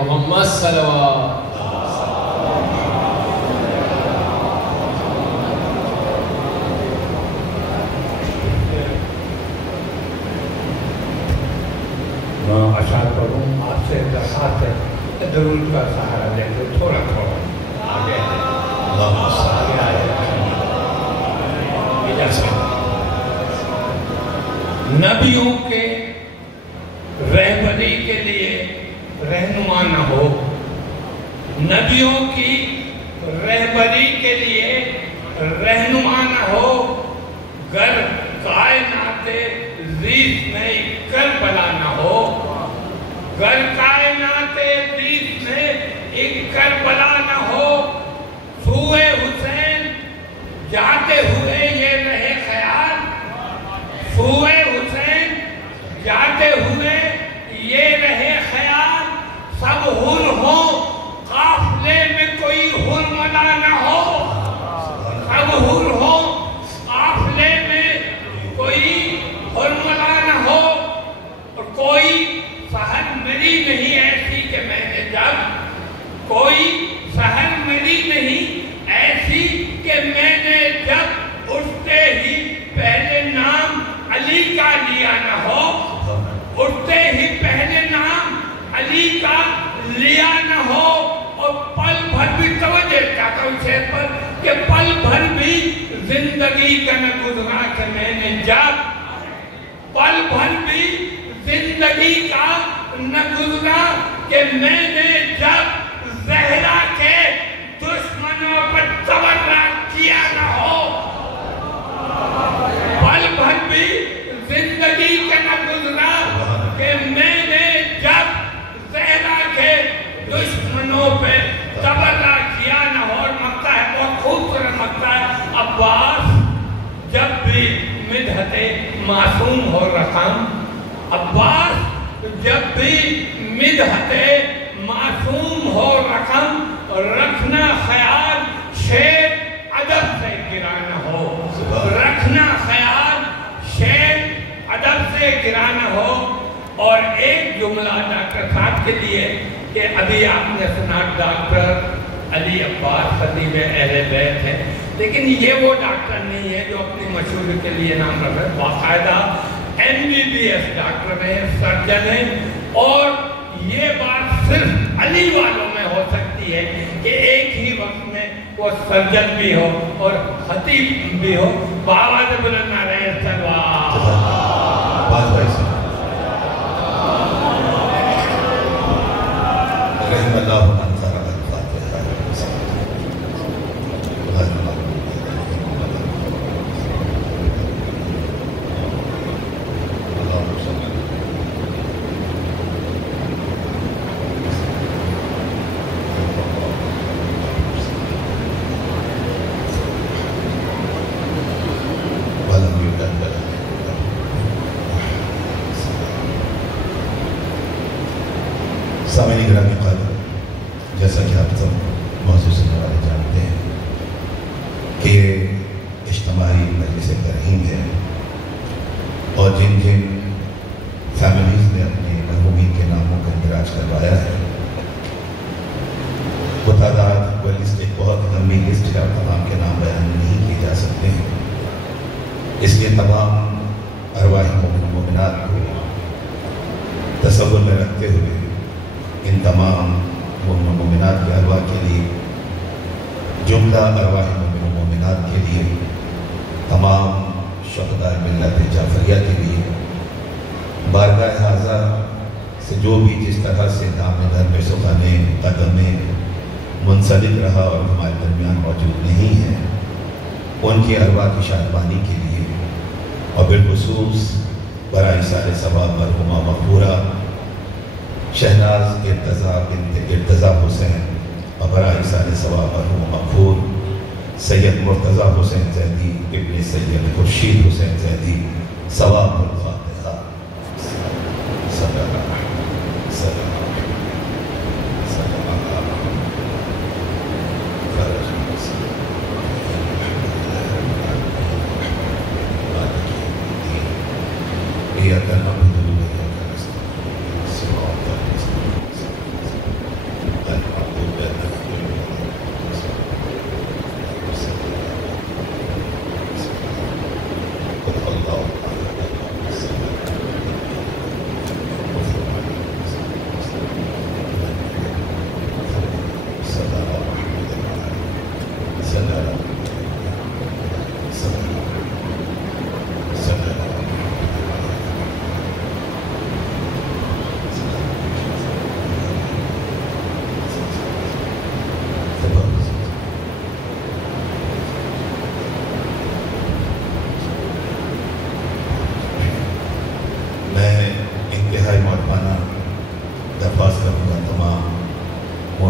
محمد صلوات. میں اشعار پڑھوں. آپ سے درخواست ہے کہ درود کا سہارا لے کے تھوڑا آگے نبیوں کے رہبری کے لیے رہنما نہ ہو. نبیوں کی رہبری کے لیے رہنما نہ ہو. گر کائنات ریس میں کربلا نہ ہو. گر کائنات ریس میں ایک کربلا نہ ہو. سوئے حسین جاتے ہوئے یہ رہے خیال. سوئے حسین جاتے ہوئے یہ رہے خیال. سب حر ہوں قافلے میں کوئی حرملا نہ ہو. سب حر ہوں قافلے میں کوئی حرملا نہ ہو. اور کوئی سحر مری نہیں ایسی کہ میں نے جب کوئی سحر مری نہیں ایسی کہ میں نے جب اٹھتے ہی پہلے نام علی کا لیا نہ ہو. اٹھتے ہی پہلے نام علی کا لیا نہ ہو. اور پل بھر بھی توجہ چاہتا ہوں شہر پر کہ پل بھر بھی زندگی کا نہ گزرا کہ میں نے جب پل بھر بھی زندگی کا نہ گزرا کہ میں نے جب زہرا کے دشمنوں پر تبرہ کیا نہ ہو. پل بھر بھی زندگی کا نہ گزرا کہ میں نے جب زہرا کے دشمنوں پہ تبرہ کیا نہ ہو. اور مقطع ہے بہت خوبصورت مقطع ہے. عباس جب بھی مدحت معصوم ہو رقم. عباس جب بھی مدحت معصوم ہو رقم. رکھنا خیال شیر ادب سے گرا نہ ہو. رکھنا خیال شیر ادب سے گرا نہ ہو. اور ایک جملہ ڈاکٹر صاحب کے لیے کہ ابھی آپ نے سنا ڈاکٹر علی عباس خطیب اہل بیت ہے. لیکن یہ وہ ڈاکٹر نہیں ہے جو اپنی مشہوری کے لیے نام رکھے. باقاعدہ MBBS ڈاکٹر ہیں, سرجن ہیں. اور یہ بات صرف علی والوں میں ہو سکتی ہے کہ ایک ہی وقت میں وہ سرجن بھی ہو اور خطیب بھی ہو. بآواز بلند نعرہ صلوات. رحم اللہ سامعین گرامی قدر, جیسا کہ آپ سب موضوع سننے والے جانتے ہیں کہ اجتماعی مجلس ترحیم ہے. اور جن جن فیملیز نے اپنے مرحومین کے ناموں کا اندراج کروایا ہے وہ تعداد وہ لسٹ ایک بہت لمبی لسٹ ہے. تمام کے نام بیان نہیں کیے جا سکتے ہیں. اس لیے تمام ارواح مومن مومنات کو تصور میں رکھتے ہوئے ان تمام مومن مومنات کے ارواح کے لیے, جملہ ارواح مومن مومنات کے لیے, تمام شہداء ملت جعفریہ کے لیے, بارگاہ حاضر سے جو بھی جس طرح سے نام در میں سخانے قدم میں منسلک رہا اور ہمارے درمیان موجود نہیں ہے, ان کی ارواح کی شادمانی کے لیے, اور بالخصوص برائے سارے ثواب مرحومہ مغفورہ شہناز ارتضیٰ حسین, اور برائے سارے ثواب مرحوم مغفور سید مرتضیٰ حسین زیدی ابن سید خورشید حسین زیدی, ثواب الفاتحہ. صلی اللہ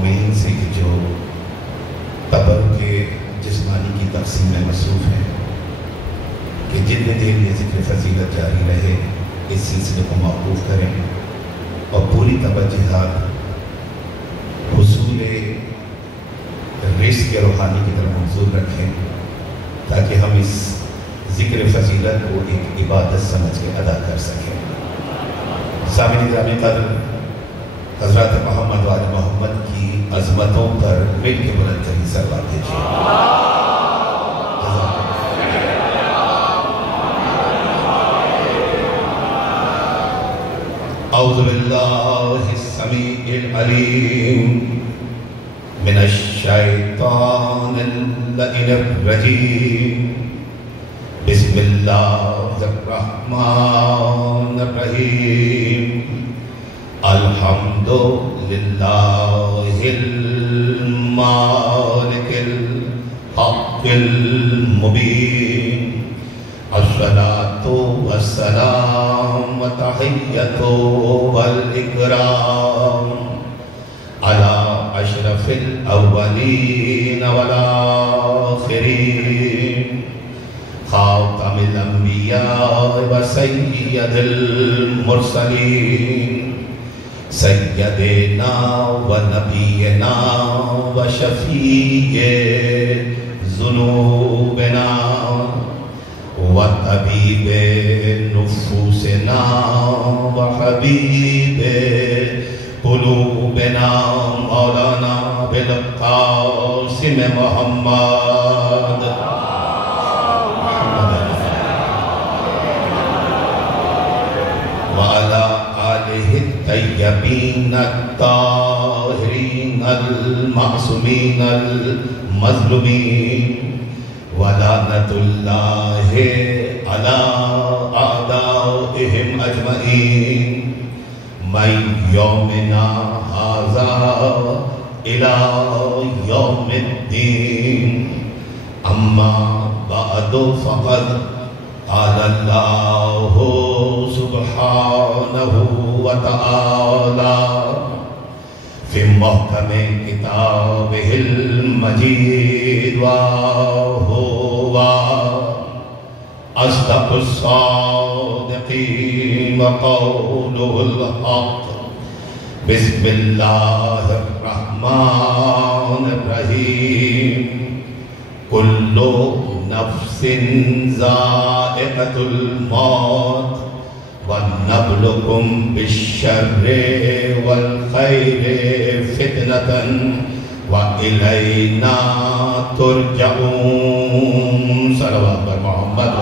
مومنین سے کہ جو قبر کے جسمانی کی تقسیم میں مصروف ہیں کہ جتنے دیر یہ ذکر فضیلت جاری رہے اس سلسلے کو موقوف کریں اور پوری توجہات حصول رزق روحانی کی طرف منظور رکھیں تاکہ ہم اس ذکر فضیلت کو ایک عبادت سمجھ کے ادا کر سکیں۔ سامعین گرامی قدر، حضرت محمد و آل محمد کی عظمتوں پر مل کے بلند ترین صلوات بھیجیے۔ اعوذ باللہ السمیع العلیم من الشیطان اللعین الرجیم، بسم اللہ الرحمن الرحیم، الحمد للہ المالک الحق المبین، الصلاۃ والسلام وتحیۃ والاکرام علی اشرف الاولین والآخرین، خاتم الانبیاء وسید المرسلین، سیدنا و نبینا و شفیع ذنوبنا و طبیب نفوسنا و حبیب قلوبنا مولانا بالقاسم محمد وعلى آلہ الطیبین الطاہرین المعصومین المظلومین، ولعنۃ اللہ علی اعدائہم اجمعین من یومنا ھذا الی یوم الدین، اما بعد فقد قال اللہ سبحانہ وتعالی فی محکم کتابہ المجید وہو اصدق الصادقین وقولہ الحق، بسم اللہ الرحمن الرحیم، کل نفس ذائقۃ الموت وَنَبْلُكُمْ بِالشَّرِّ وَالْخَيْرِ فِتْنَةً وَإِلَيْنَا تُرْجَعُونَ۔ صلوات پر محمد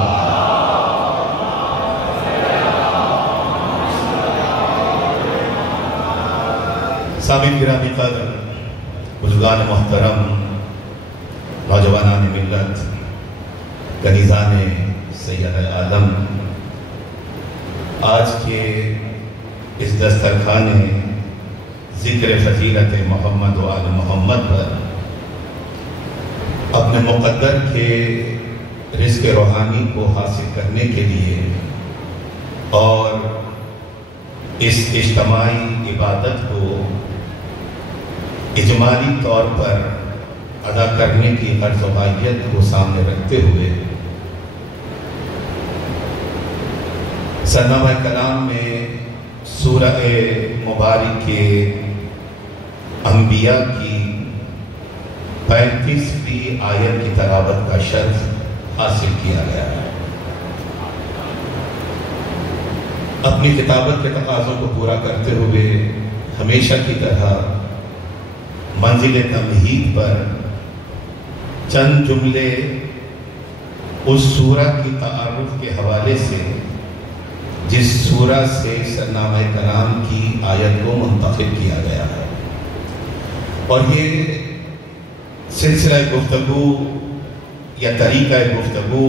سامعین گرامی قدر، بزرگان محترم، نوجوانان ملت، کنیزان سید عالم، آج کے اس دسترخوان ذکر فضیلت محمد و آل محمد پر اپنے مقدر کے رزق روحانی کو حاصل کرنے کے لیے اور اس اجتماعی عبادت کو اجمالی طور پر ادا کرنے کی غرض و غایت کو سامنے رکھتے ہوئے سرنامہ کلام میں سورہ مبارک کے انبیاء کی 35ویں آیت کی تلاوت کا شرف حاصل کیا گیا ہے۔ اپنی کتابت کے تقاضوں کو پورا کرتے ہوئے ہمیشہ کی طرح منزل تمہید پر چند جملے اس سورہ کی تعارف کے حوالے سے جس سورہ سے سرنامہ کلام کی آیت کو منتخب کیا گیا ہے، اور یہ سلسلہ گفتگو یا طریقہ گفتگو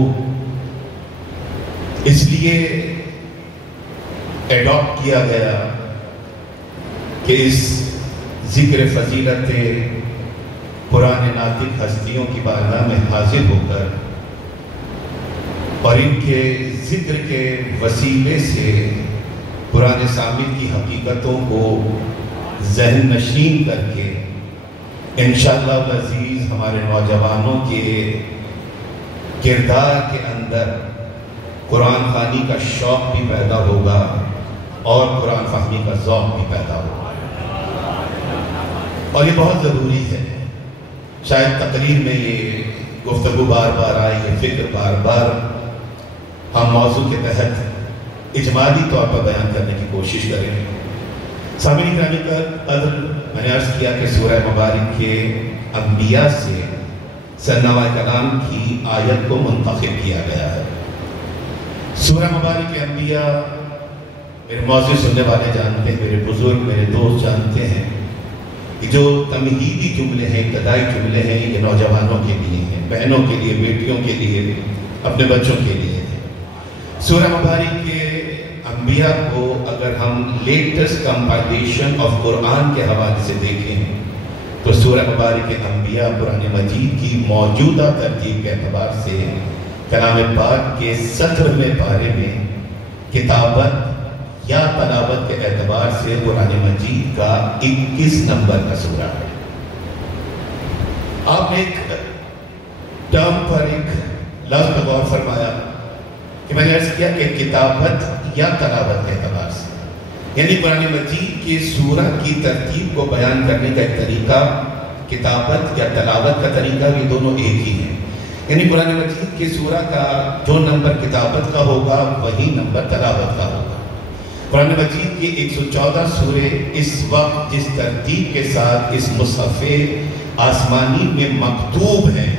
اس لیے ایڈاپٹ کیا گیا کہ اس ذکر فضیلت قرآن ناطق ہستیوں کی بارگاہ میں حاضر ہو کر اور ان کے ذکر کے وسیلے سے قرآن صامت کی حقیقتوں کو ذہن نشین کر کے انشاءاللہ العزیز ہمارے نوجوانوں کے کردار کے اندر قرآن خوانی کا شوق بھی پیدا ہوگا اور قرآن فہمی کا ذوق بھی پیدا ہوگا، اور یہ بہت ضروری ہے۔ شاید تقریر میں یہ گفتگو بار بار آئی، یہ فکر بار بار ہم موضوع کے تحت اجمالی طور پر بیان کرنے کی کوشش کریں۔ سامعین گرامی کا قدر، میں نے عرض کیا کہ سورہ مبارک کے انبیاء سے سرنامہ کلام کی آیت کو منتخب کیا گیا ہے۔ سورہ مبارک کے انبیاء میرے موضوع سننے والے جانتے ہیں، میرے بزرگ، میرے دوست جانتے ہیں کہ جو تمہیدی جملے ہیں، ابتدائی جملے ہیں، یہ نوجوانوں کے لیے ہیں، بہنوں کے لیے، بیٹیوں کے لیے، اپنے بچوں کے لیے ہیں۔ سورہ مبارک کے انبیاء کو اگر ہم لیٹسٹ کمپائلیشن آف قرآن کے حوالے سے دیکھیں تو سورہ مبارک کے انبیاء قرآن مجید کی موجودہ ترتیب کے اعتبار سے کلام پاک کے 17ویں پارے میں کتابت یا تلاوت کے اعتبار سے قرآن مجید کا 21 نمبر کا سورہ ہے۔ آپ نے ایک ٹرم پر ایک لفظ پر غور فرمایا کہ میں نے عرض کیا کہ کتابت یا تلاوت کے اعتبار سے، یعنی قرآن مجید کے سورہ کی ترتیب کو بیان کرنے کا ایک طریقہ کتابت یا تلاوت کا طریقہ، یہ دونوں ایک ہی ہیں۔ یعنی قرآن مجید کے سورہ کا جو نمبر کتابت کا ہوگا وہی نمبر تلاوت کا ہوگا۔ قرآن مجید کے 114 سورے اس وقت جس ترتیب کے ساتھ اس مصحف آسمانی میں مکتوب ہیں،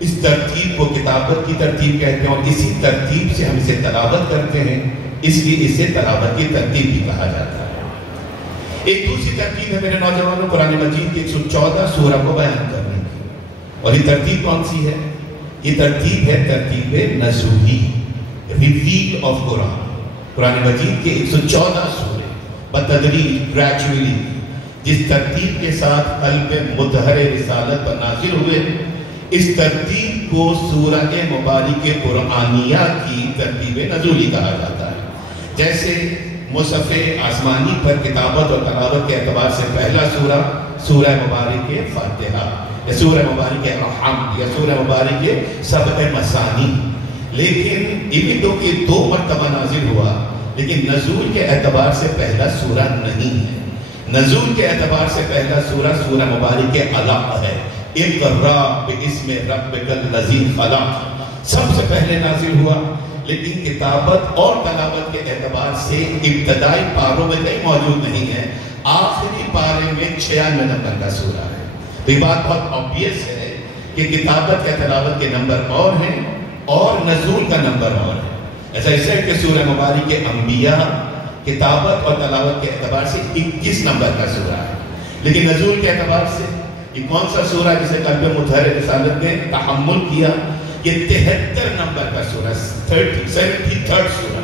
اس ترتیب کو کتابت کی ترتیب کہتے ہیں، اور اسی ترتیب سے ہم اسے تلاوت کرتے ہیں، اس لیے اسے تلاوت کی ترتیب بھی کہا جاتا ہے۔ ایک دوسری ترتیب ہے میرے نوجوانوں قرآن مجید کے 114 سورہ کو بیان کرنے کی، اور یہ ترتیب کون سی ہے؟ یہ ترتیب ہے ترتیب نزولی، ریویل آف قرآن۔ قرآن مجید کے 114 سورے بتدریج، گریجولی، جس ترتیب کے ساتھ قلب مطہر رسالت پر نازل ہوئے، اس ترتیب کو سورہ مبارک قرآنیہ کی ترتیب نزولی کہا جاتا ہے۔ جیسے مصحف آسمانی پر کتابت اور تلاوت کے اعتبار سے پہلا سورہ سورہ مبارک فاتحہ یا سورہ مبارک الحمد یا سورہ مبارک سبع مثانی، لیکن ایون تو کہ 2 مرتبہ نازل ہوا، لیکن نزول کے اعتبار سے پہلا سورہ نہیں ہے۔ نزول کے اعتبار سے پہلا سورہ سورہ مبارک علق ہے، اقرا باسم ربک الذی خلق، سب سے پہلے نازل ہوا، لیکن کتابت اور تلاوت کے اعتبار سے ابتدائی پاروں میں کہیں موجود نہیں ہے، آخری پارے میں 96 نمبر کا سورہ ہے۔ تو یہ بات بہت obvious ہے کہ کتابت یا تلاوت کے نمبر اور ہیں اور نزول کا نمبر اور ہے۔ ایسا اس ہے کہ سورہ مبارک کے انبیاء کتابت اور تلاوت کے اعتبار سے 21 نمبر کا سورہ ہے، لیکن نزول کے اعتبار سے یہ کون سا سورہ جسے قلب مطہر رسالت نے تحمل کیا؟ یہ 73 نمبر کا سورہ، 73 سورہ،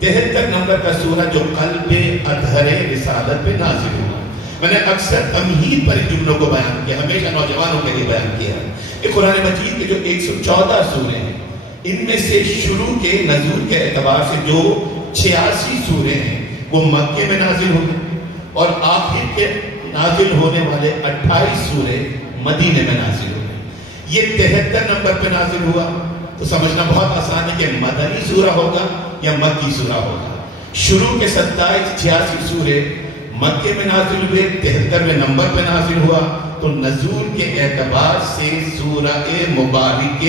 73 نمبر کا سورہ جو قلب اطہر رسالت پہ نازل ہوا۔ میں نے اکثر تمہید پر جملوں کو بیان کیا، ہمیشہ نوجوانوں کے لیے بیان کیا کہ قرآن مجید کے جو 114 سورے ہیں، ان میں سے شروع کے نزول کے اعتبار سے جو 86 سورے ہیں وہ مکے میں نازل ہوئے، اور آخر کے نازل ہونے والے 28 سورے مدینے میں نازل ہوئے۔ یہ 73 نمبر پہ نازل ہوا تو سمجھنا بہت آسان ہے کہ مدنی سورہ ہوگا یا مکی سورہ ہوگا۔ شروع کے 27-86 سورے مکے میں نازل ہوئے، 73ویں نمبر پہ نازل ہوا، تو نزول کے اعتبار سے سورہ مبارک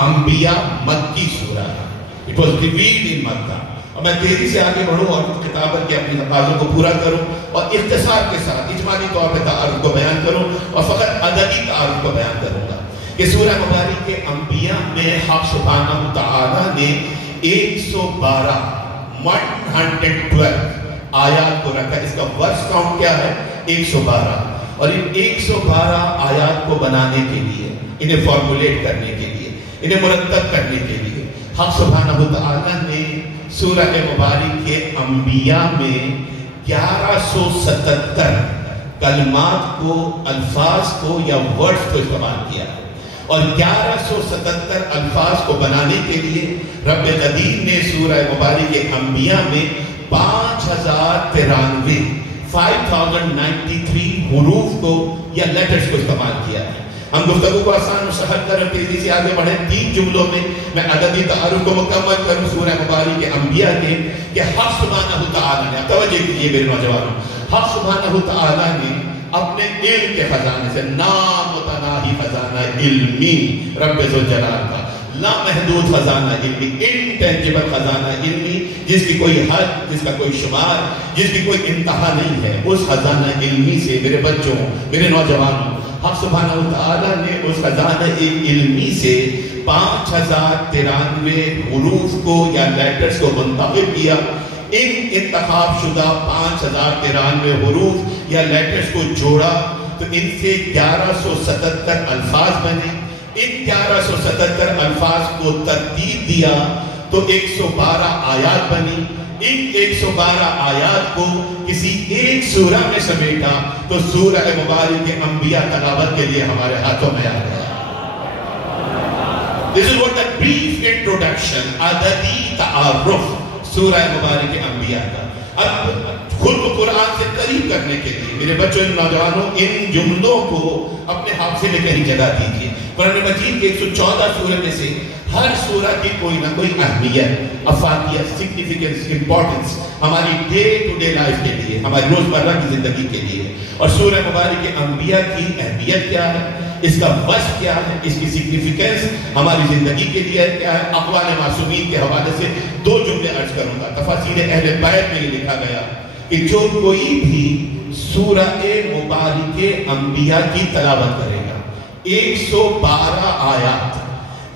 انبیاء مکی سورہ ہے۔ It was revealed in مکہ۔ اور میں تیزی سے آگے بڑھوں اور کتابت کے اپنی تقاضوں کو پورا کروں اور اختصار کے ساتھ اجمالی طور پہ تعارف کو بیان کروں اور فقط عددی تعارف کو بیان کروں گا کہ سورہ مبارک کے انبیاء میں حق سبحانہ تعالیٰ نے 112 آیات کو رکھا۔ اس کا ورس کاؤنٹ کیا ہے؟ 112۔ اور ان 112 آیات کو بنانے کے لیے، انہیں فارمولیٹ کرنے کے لیے، انہیں مرتب کرنے کے لیے حق سبحانہ تعالیٰ نے سورہ مبارک کے انبیاء میں 1177 کلمات کو، الفاظ کو یا ورڈز کو استعمال کیا، اور 1177 الفاظ کو بنانے کے لیے رب قدیر نے سورہ مبارک کے انبیاء میں 5093 5093 حروف کو یا لیٹرز کو استعمال کیا ہے. ہم گفتگو کو آسان و سہل کر تیزی سے آگے بڑھیں. 3 جملوں میں میں عددی تعارف کو مکمل کروں سورہ مبارک کے انبیاء کے کہ حق سبحانہ تعالیٰ نے, توجہ کیجیے میرے نوجوانوں, حق سبحانہ تعالیٰ نے اپنے علم کے خزانے سے, نامتناہی خزانہ علمی رب ذوالجلال کا, لامحدود خزانہ علمی, انٹینجیبل خزانہ علمی, جس کی کوئی حد, جس کا کوئی شمار, جس کی کوئی انتہا نہیں ہے, اس خزانہ علمی سے میرے بچوں, میرے نوجوانوں, حق سبحانہ تعالیٰ نے اس خزانہ علمی سے 5093 حروف کو یا لیٹرز کو منتخب کیا. ان انتخاب شدہ 5093 حروف یا لیٹرز کو جوڑا تو ان سے 1177 الفاظ بنے. ان 1177 الفاظ کو ترتیب دیا تو 112 آیات بنی. ان 112 آیات کو کسی ایک سورہ میں سمیٹا تو سورہ مبارک کے انبیاء تلاوت کے لیے ہمارے ہاتھوں میں آ گیا. This is what the brief introduction, عددی تعارف سورہ مبارک کے انبیاء کا. اب خود کو قرآن سے قریب کرنے کے لیے میرے بچوں, نوجوانوں, ان جملوں کو اپنے حافظے میں کہیں جگہ دیجیے. قرآن مجید کے 114 سورہ میں سے ہر سورہ کی کوئی نہ کوئی اہمیت, افادیت, سگنیفیکنس, امپورٹنس ہماری ڈے ٹو ڈے لائف کے لیے, ہماری روزمرہ کی زندگی کے لیے. اور سورہ مبارک کے انبیاء کی اہمیت کیا ہے, اس کا وصف کیا ہے, اس کی سگنیفیکنس ہماری زندگی کے لیے کیا ہے. اقوال معصومین کے حوالے سے 2 جملے عرض کروں گا. تفاسیر اہل بیت میں یہ لکھا گیا کہ جو کوئی بھی سورہ مبارک کے انبیاء کی تلاوت کرے گا, 112 آیات,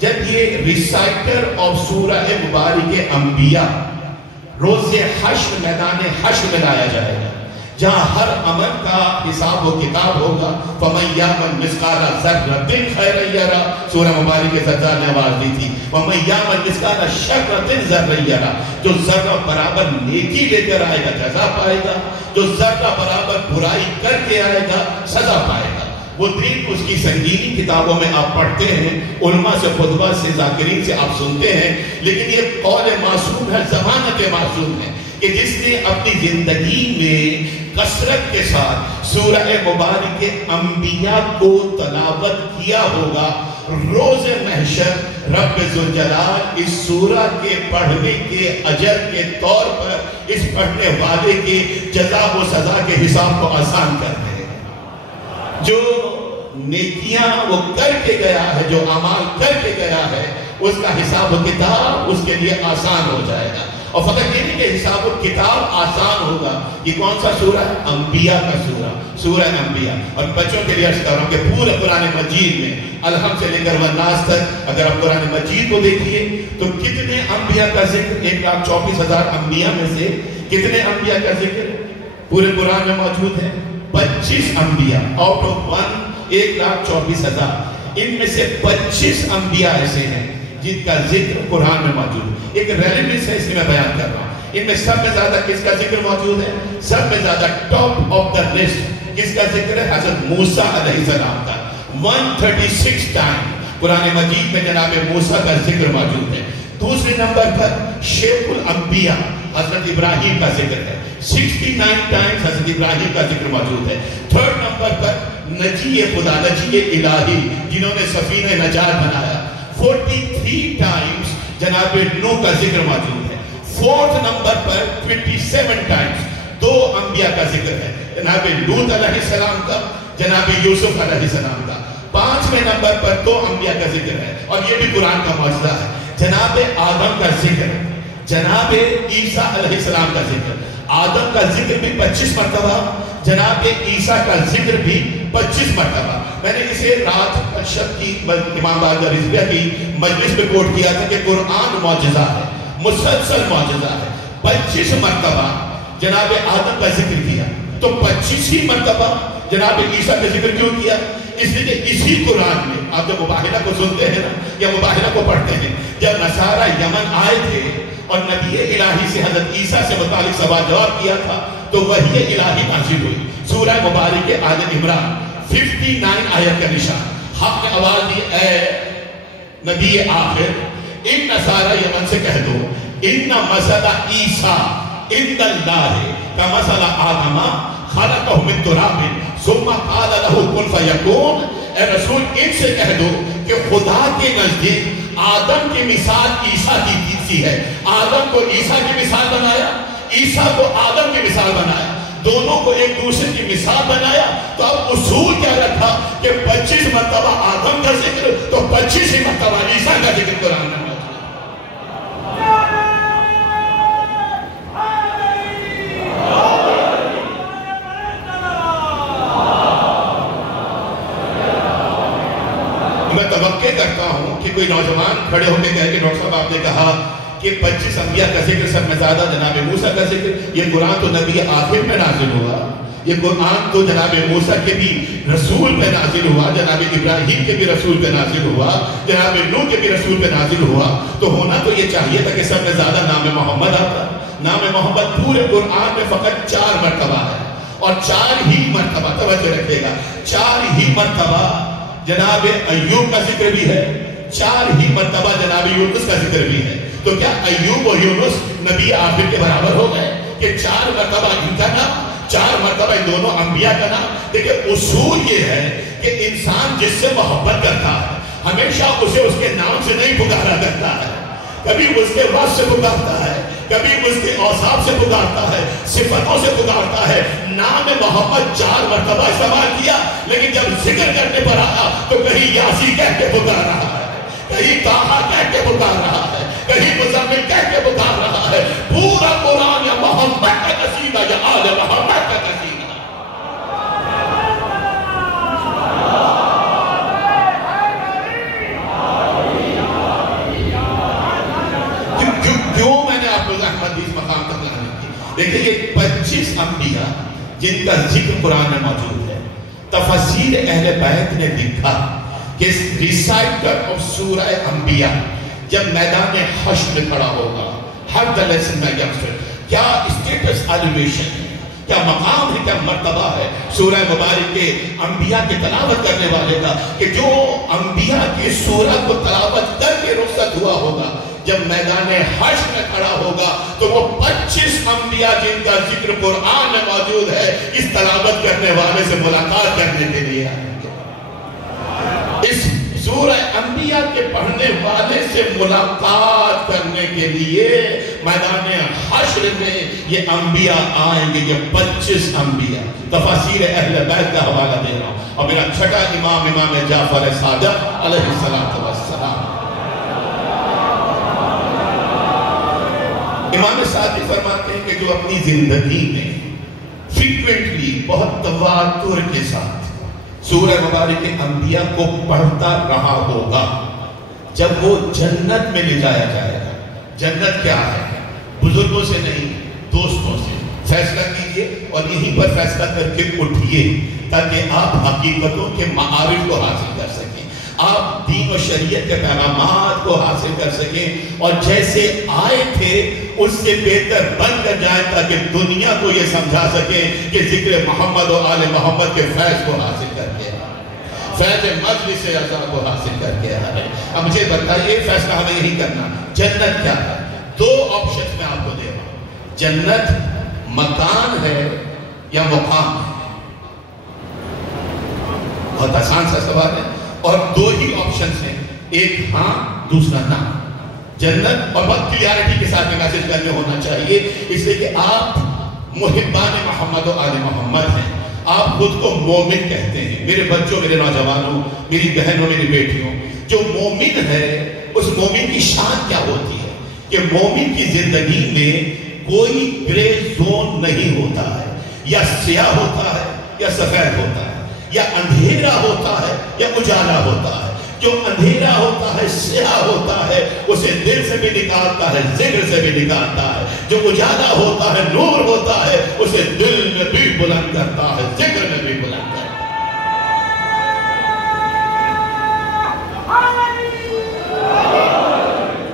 جب یہ ریسائٹر آف سورہ مبارک کے انبیاء روز حشر, میدان حشر میں لایا جائے گا, جہاں ہر عمل کا حساب و کتاب ہوگا. فَمَنْ يَعْمَلْ مِثْقَالَ ذَرَّةٍ خَيْرًا يَرَهُ, سورہ مبارک کے سردار نے آواز دی تھی. وَمَنْ يَعْمَلْ مِثْقَالَ شَرَّةٍ ذَرًّا يَرَهُ, جو ذرہ برابر نیکی لے کر آئے گا جزا پائے گا, جو ذرہ برابر برائی کر کے آئے گا سزا پائے گا. وہ دن اس کی سنگینی کتابوں میں آپ پڑھتے ہیں, علماء سے, خطبہ سے, ذاکرین سے آپ سنتے ہیں, لیکن یہ قول معصوم ہے, ضمانت معصوم ہے کہ جس نے اپنی زندگی میں کثرت کے ساتھ سورہ مبارک کے انبیاء کو تلاوت کیا ہوگا, روز محشر رب ذوالجلال اس سورہ کے پڑھنے کے اجر کے طور پر اس پڑھنے والے کے جزا و سزا کے حساب کو آسان کر دے. جو نیکیاں وہ کر کے گیا ہے, جو اعمال کر کے گیا ہے, اس کا حساب و کتاب اس کے لیے آسان ہو جائے گا. اور فرق یہ نہیں کہ حساب و کتاب آسان ہوگا. یہ کون سا سورہ ہے؟ انبیاء کا سورہ, سورہ انبیاء. اور بچوں کے لیے عرض کر رہا ہوں کہ پورے قرآن مجید میں الحمد سے لے کر والناس تک اگر آپ قرآن مجید کو دیکھیے تو کتنے انبیاء کا ذکر, 1,24,000 انبیاء میں سے کتنے انبیاء کا ذکر پورے قرآن میں موجود ہے؟ 25 انبیاء آؤٹ آف 1,24,000. ان میں سے 25 انبیاء ایسے ہیں جن کا ذکر قرآن میں موجود ہے. ایک ریلیونس ہے, اس لیے میں بیان کر رہا ہوں. ان میں سب میں زیادہ کس کا ذکر موجود ہے؟ سب میں زیادہ ٹاپ آف دا لسٹ کس کا ذکر ہے؟ حضرت موسیٰ علیہ السلام کا. 136 ٹائم قرآن مجید میں جناب موسیٰ کا ذکر موجود ہے. دوسرے نمبر پر شیخ الانبیاء حضرت ابراہیم کا ذکر ہے. 69 ٹائمز حضرت ابراہیم کا ذکر موجود ہے. تھرڈ نمبر پر نجی خدا, نجی الہی, جنہوں نے سفینہ نجات بنایا, 43 ٹائمز جناب نوح کا ذکر موجود ہے. فورتھ نمبر پر 27 ٹائمز 2 انبیاء کا ذکر ہے, جناب لوط علیہ السلام کا, جناب یوسف علیہ السلام کا. 5ویں نمبر پر 2 انبیاء کا ذکر ہے, اور یہ بھی قرآن کا معجزہ ہے. جناب آدم کا ذکر, جناب عیسیٰ علیہ السلام کا ذکر. آدم کا ذکر بھی 25 مرتبہ, جناب عیسیٰ کا ذکر بھی 25 مرتبہ. میں نے اسے رات شب کی امام باقر رضویہ کی مجلس میں کوٹ کیا تھا کہ قرآن معجزہ ہے, مسلسل معجزہ ہے. 25 مرتبہ جناب آدم کا ذکر کیا, تو 25 مرتبہ جناب عیسیٰ کا ذکر کیوں کیا؟ اس لیے کہ اسی قرآن میں آپ جب مباحلہ کو سنتے ہیں نا, یا مباحلہ کو پڑھتے ہیں, جب نصارہ یمن آئے تھے اور نبی الہی سے حضرت عیسیٰ سے متعلق سوال جواب کیا تھا, تو وحی الہی نازل ہوئی. سورہ مبارک آل عمران 59 آیت کا نشان. حق نے آواز دی, اے نبی آخر, ان نصارہ یمن سے کہہ دو, ان مثل عیسیٰ عند اللہ کا مثل آدم خلقہ من تراب ثم قال له کن فیکون. اے رسول ان سے کہہ دو کہ خدا کے نزدیک آدم کی مثال عیسیٰ کی سی ہے. آدم کو عیسیٰ کی مثال بنایا, عیسیٰ کو آدم کی مثال بنایا, دونوں کو ایک دوسرے کی مثال بنایا. تو اب اصول کیا رکھا کہ 25 مرتبہ آدم کا ذکر تو 25 مرتبہ عیسیٰ کا ذکر قرآن میں. میں توقع کرتا ہوں کہ کوئی نوجوان کھڑے ہو کے کہے کہ ڈاکٹر صاحب آپ نے کہا کہ 25 انبیاء کا ذکر سب میں زیادہ جناب موسیٰ کا ذکر, یہ قرآن تو نبی آخر میں نازل ہوا, یہ قرآن تو جناب موسیٰ کے بھی رسول پہ نازل ہوا, جناب ابراہیم کے بھی رسول پہ نازل ہوا, جناب نوح کے بھی رسول پہ نازل ہوا. تو ہونا تو یہ چاہیے تھا کہ سب میں زیادہ نام محمد آتا. نام محمد پورے قرآن میں فقط 4 مرتبہ ہے, اور 4 ہی مرتبہ, توجہ رکھیے گا, 4 ہی مرتبہ جناب ایوب کا ذکر بھی ہے, 4 ہی مرتبہ جناب یونس کا ذکر بھی ہے. تو کیا ایوب اور یونس نبی آخر کے برابر ہو گئے کہ 4 مرتبہ ان کا نام, 4 مرتبہ ان دونوں انبیاء کا نام؟ دیکھیں اصول یہ ہے کہ انسان جس سے محبت کرتا ہے ہمیشہ اسے اس کے نام سے نہیں پکارا کرتا ہے, کبھی اس کے وصف سے پکارتا ہے, کبھی اس کے اوصاف سے پکارتا ہے, صفتوں سے پکارتا ہے. نام محمد 4 مرتبہ استعمال کیا, لیکن جب ذکر کرنے پر آیا تو کہیں یاسین کہہ کے پکار رہا ہے, کہیں طٰہٰ کہہ کے پکار رہا ہے, کہیں مزمل کہہ کے پکار رہا ہے. پورا قرآن یا محمد کا قصیدہ یا آل محمد کا قصیدہ. کیوں میں نے آپ کو زحمت اس مقام تک لانے کی؟ دیکھیں یہ 25 انبیاء جن کا ذکر قرآن میں موجود ہے. تفسیر اہل بیت نے لکھا کہ ریسائٹر آف سورہ انبیاء جب میدان حشر میں کھڑا ہوگا, ہر دا لیسن میں کیا اسٹیٹس ایلیویشن ہے, کیا مقام ہے, کیا مرتبہ ہے سورہ مبارک کے انبیاء کی تلاوت کرنے والے کا, کہ جو انبیاء کی سورہ کو تلاوت کر کے رخصت ہوا ہوگا, جب میدان حشر میں کھڑا ہوگا تو وہ 25 انبیاء جن کا ذکر قرآن میں موجود ہے اس تلاوت کرنے والے سے ملاقات کرنے کے لیے آئیں گے. اس سورہ انبیاء کے پڑھنے والے سے ملاقات کرنے کے لیے میدان حشر میں یہ انبیاء آئیں گے, یہ 25 انبیاء. تفاسیر اہل بیت کا حوالہ دے رہا ہوں, اور میرا چھٹا امام جعفر صادق علیہ السلام. امام صادق فرماتے ہیں کہ جو اپنی زندگی میں فریکوینٹلی بہت تواتر کے ساتھ سورہ مبارک انبیاء کو پڑھتا رہا ہوگا, جب وہ جنت میں لے جایا جائے گا. جنت کیا ہے؟ بزرگوں سے نہیں, دوستوں سے. فیصلہ کیجئے اور یہیں پر فیصلہ کر کے اٹھئے تاکہ آپ حقیقتوں کے معارف کو حاصل کر سکیں, آپ دین و شریعت کے پیغامات کو حاصل کر سکیں, اور جیسے آئے تھے اس سے بہتر بن کر جائیں تاکہ دنیا کو یہ سمجھا سکیں کہ ذکر محمد و آل محمد کے فیض کو حاصل کر کے فیض مجلس اعظم کو حاصل کر کے آئے. اب مجھے بتائیے فیصلہ ہمیں یہی کرنا, جنت کیا ہے؟ 2 آپشن میں آپ کو دے رہا ہوں. جنت مکان ہے یا مقام ہے؟ بہت آسان سا سوال ہے, اور 2 ہی آپشنز ہیں, ایک ہاں دوسرا نہ. جنت اور بہت کلیئرٹی کے ساتھ میسج کرنے ہونا چاہیے, اس لیے کہ آپ محبان محمد و آل محمد ہیں, آپ خود کو مومن کہتے ہیں. میرے بچوں, میرے نوجوانوں, میری بہنوں, میری بیٹیوں, جو مومن ہے اس مومن کی شان کیا ہوتی ہے کہ مومن کی زندگی میں کوئی گرے زون نہیں ہوتا ہے, یا سیاہ ہوتا ہے یا سفید ہوتا ہے, یا اندھیرا ہوتا ہے یا اجالا ہوتا ہے. جو اندھیرا ہوتا ہے, سیاہ ہوتا ہے, اسے دل سے بھی نکالتا ہے, ذکر سے بھی نکالتا ہے. جو اجالا ہوتا ہے, نور ہوتا ہے, اسے دل میں بھی بلند کرتا ہے, ذکر میں بھی بلند کرتا ہے.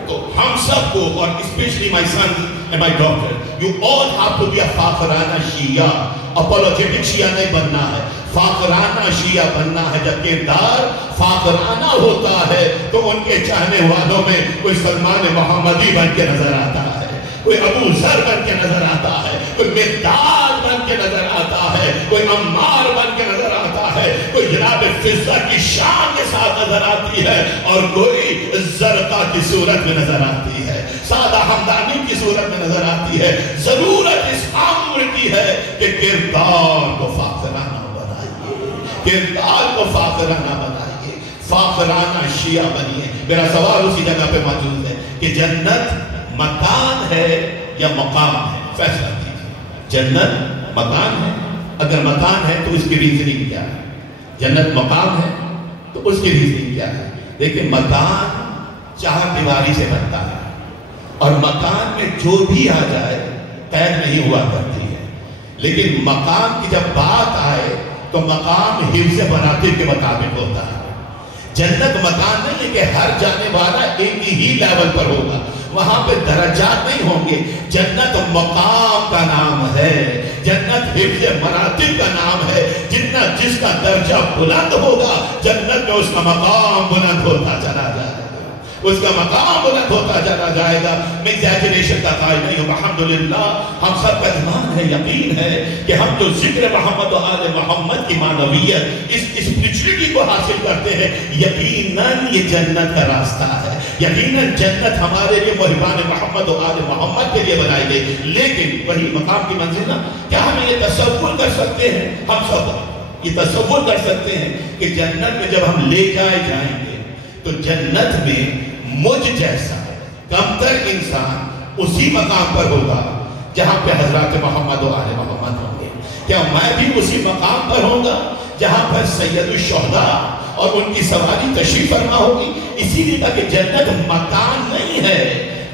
تو ہم سب کو, اور especially my sons and my daughter, you all have to be a فاخرانہ شیعہ. اپولوجیٹک شیعہ نہیں بننا ہے, فاخرانہ شیعہ بننا ہے. جب کردار فاخرانہ ہوتا ہے تو ان کے چاہنے والوں میں کوئی سلمان محمدی بن کے نظر آتا ہے. کوئی ابو ذر بن کے نظر آتا ہے، کوئی مقداد بن کے نظر آتا ہے، کوئی عمار بن کے نظر آتا ہے، کوئی جناب فضہ کی شان کے ساتھ نظر آتی ہے، اور کوئی زرقہ کی صورت میں نظر آتی ہے، سادہ ہمدانی کی صورت میں نظر آتی ہے۔ ضرورت اس امر کی ہے کہ کردار کو فاخرانہ بنائیے، کردار کو فاخرانہ بنائیے، فاخرانہ شیعہ بنیے۔ میرا سوال اسی جگہ پہ موجود ہے کہ جنت مکان ہے یا مقام ہے؟ فیصلہ کیجیے۔ جنت مکان ہے؟ اگر مکان ہے تو اس کی ریزننگ کیا ہے؟ جنت مقام ہے تو اس کی ریزننگ کیا ہے؟ دیکھیں، مکان چار دیواری سے بنتا ہے، اور مکان میں جو بھی آ جائے قید نہیں ہوا کرتی ہے، لیکن مقام کی جب بات آئے تو مقام حفظ مناطق کے مطابق ہوتا ہے۔ جنت مکان نہیں ہے کہ ہر جانے والا ایک ہی لیول پر ہوگا، وہاں پہ درجات نہیں ہوں گے۔ جنت مقام کا نام ہے، جنت حفظ مناطق کا نام ہے۔ جتنا جس کا درجہ بلند ہوگا، جنت میں اس کا مقام بلند ہوتا چلا جائے گا، اس کا مقام بلند ہوتا چلا جائے گا۔ میں ایگزیجریشن کا قائل نہیں ہوں، الحمدللہ ہم سب کا ایمان ہے، یقین ہے کہ ہم جو ذکر محمد و آل محمد کی معنویت، اس اسپریچولیٹی کو حاصل کرتے ہیں، یقیناً یہ جنت کا راستہ ہے، یقیناً جنت ہمارے لیے محبان محمد و آل محمد کے لیے بنائی گئی۔ لیکن وہی مقام کی منزل نا، کیا ہم یہ تصور کر سکتے ہیں؟ ہم سب یہ تصور کر سکتے ہیں کہ جنت میں جب ہم لے جائیں گے تو جنت میں مجھ جیسا کمتر انسان اسی مقام پر ہوگا جہاں پہ حضرات محمد و آل محمد ہوں گے۔ کیا میں بھی اسی مقام پر ہوں گا جہاں پر سید الشہداء اور ان کی سواری تشریف فرما ہوگی؟ اسی لیے کہ جنت مکان نہیں ہے،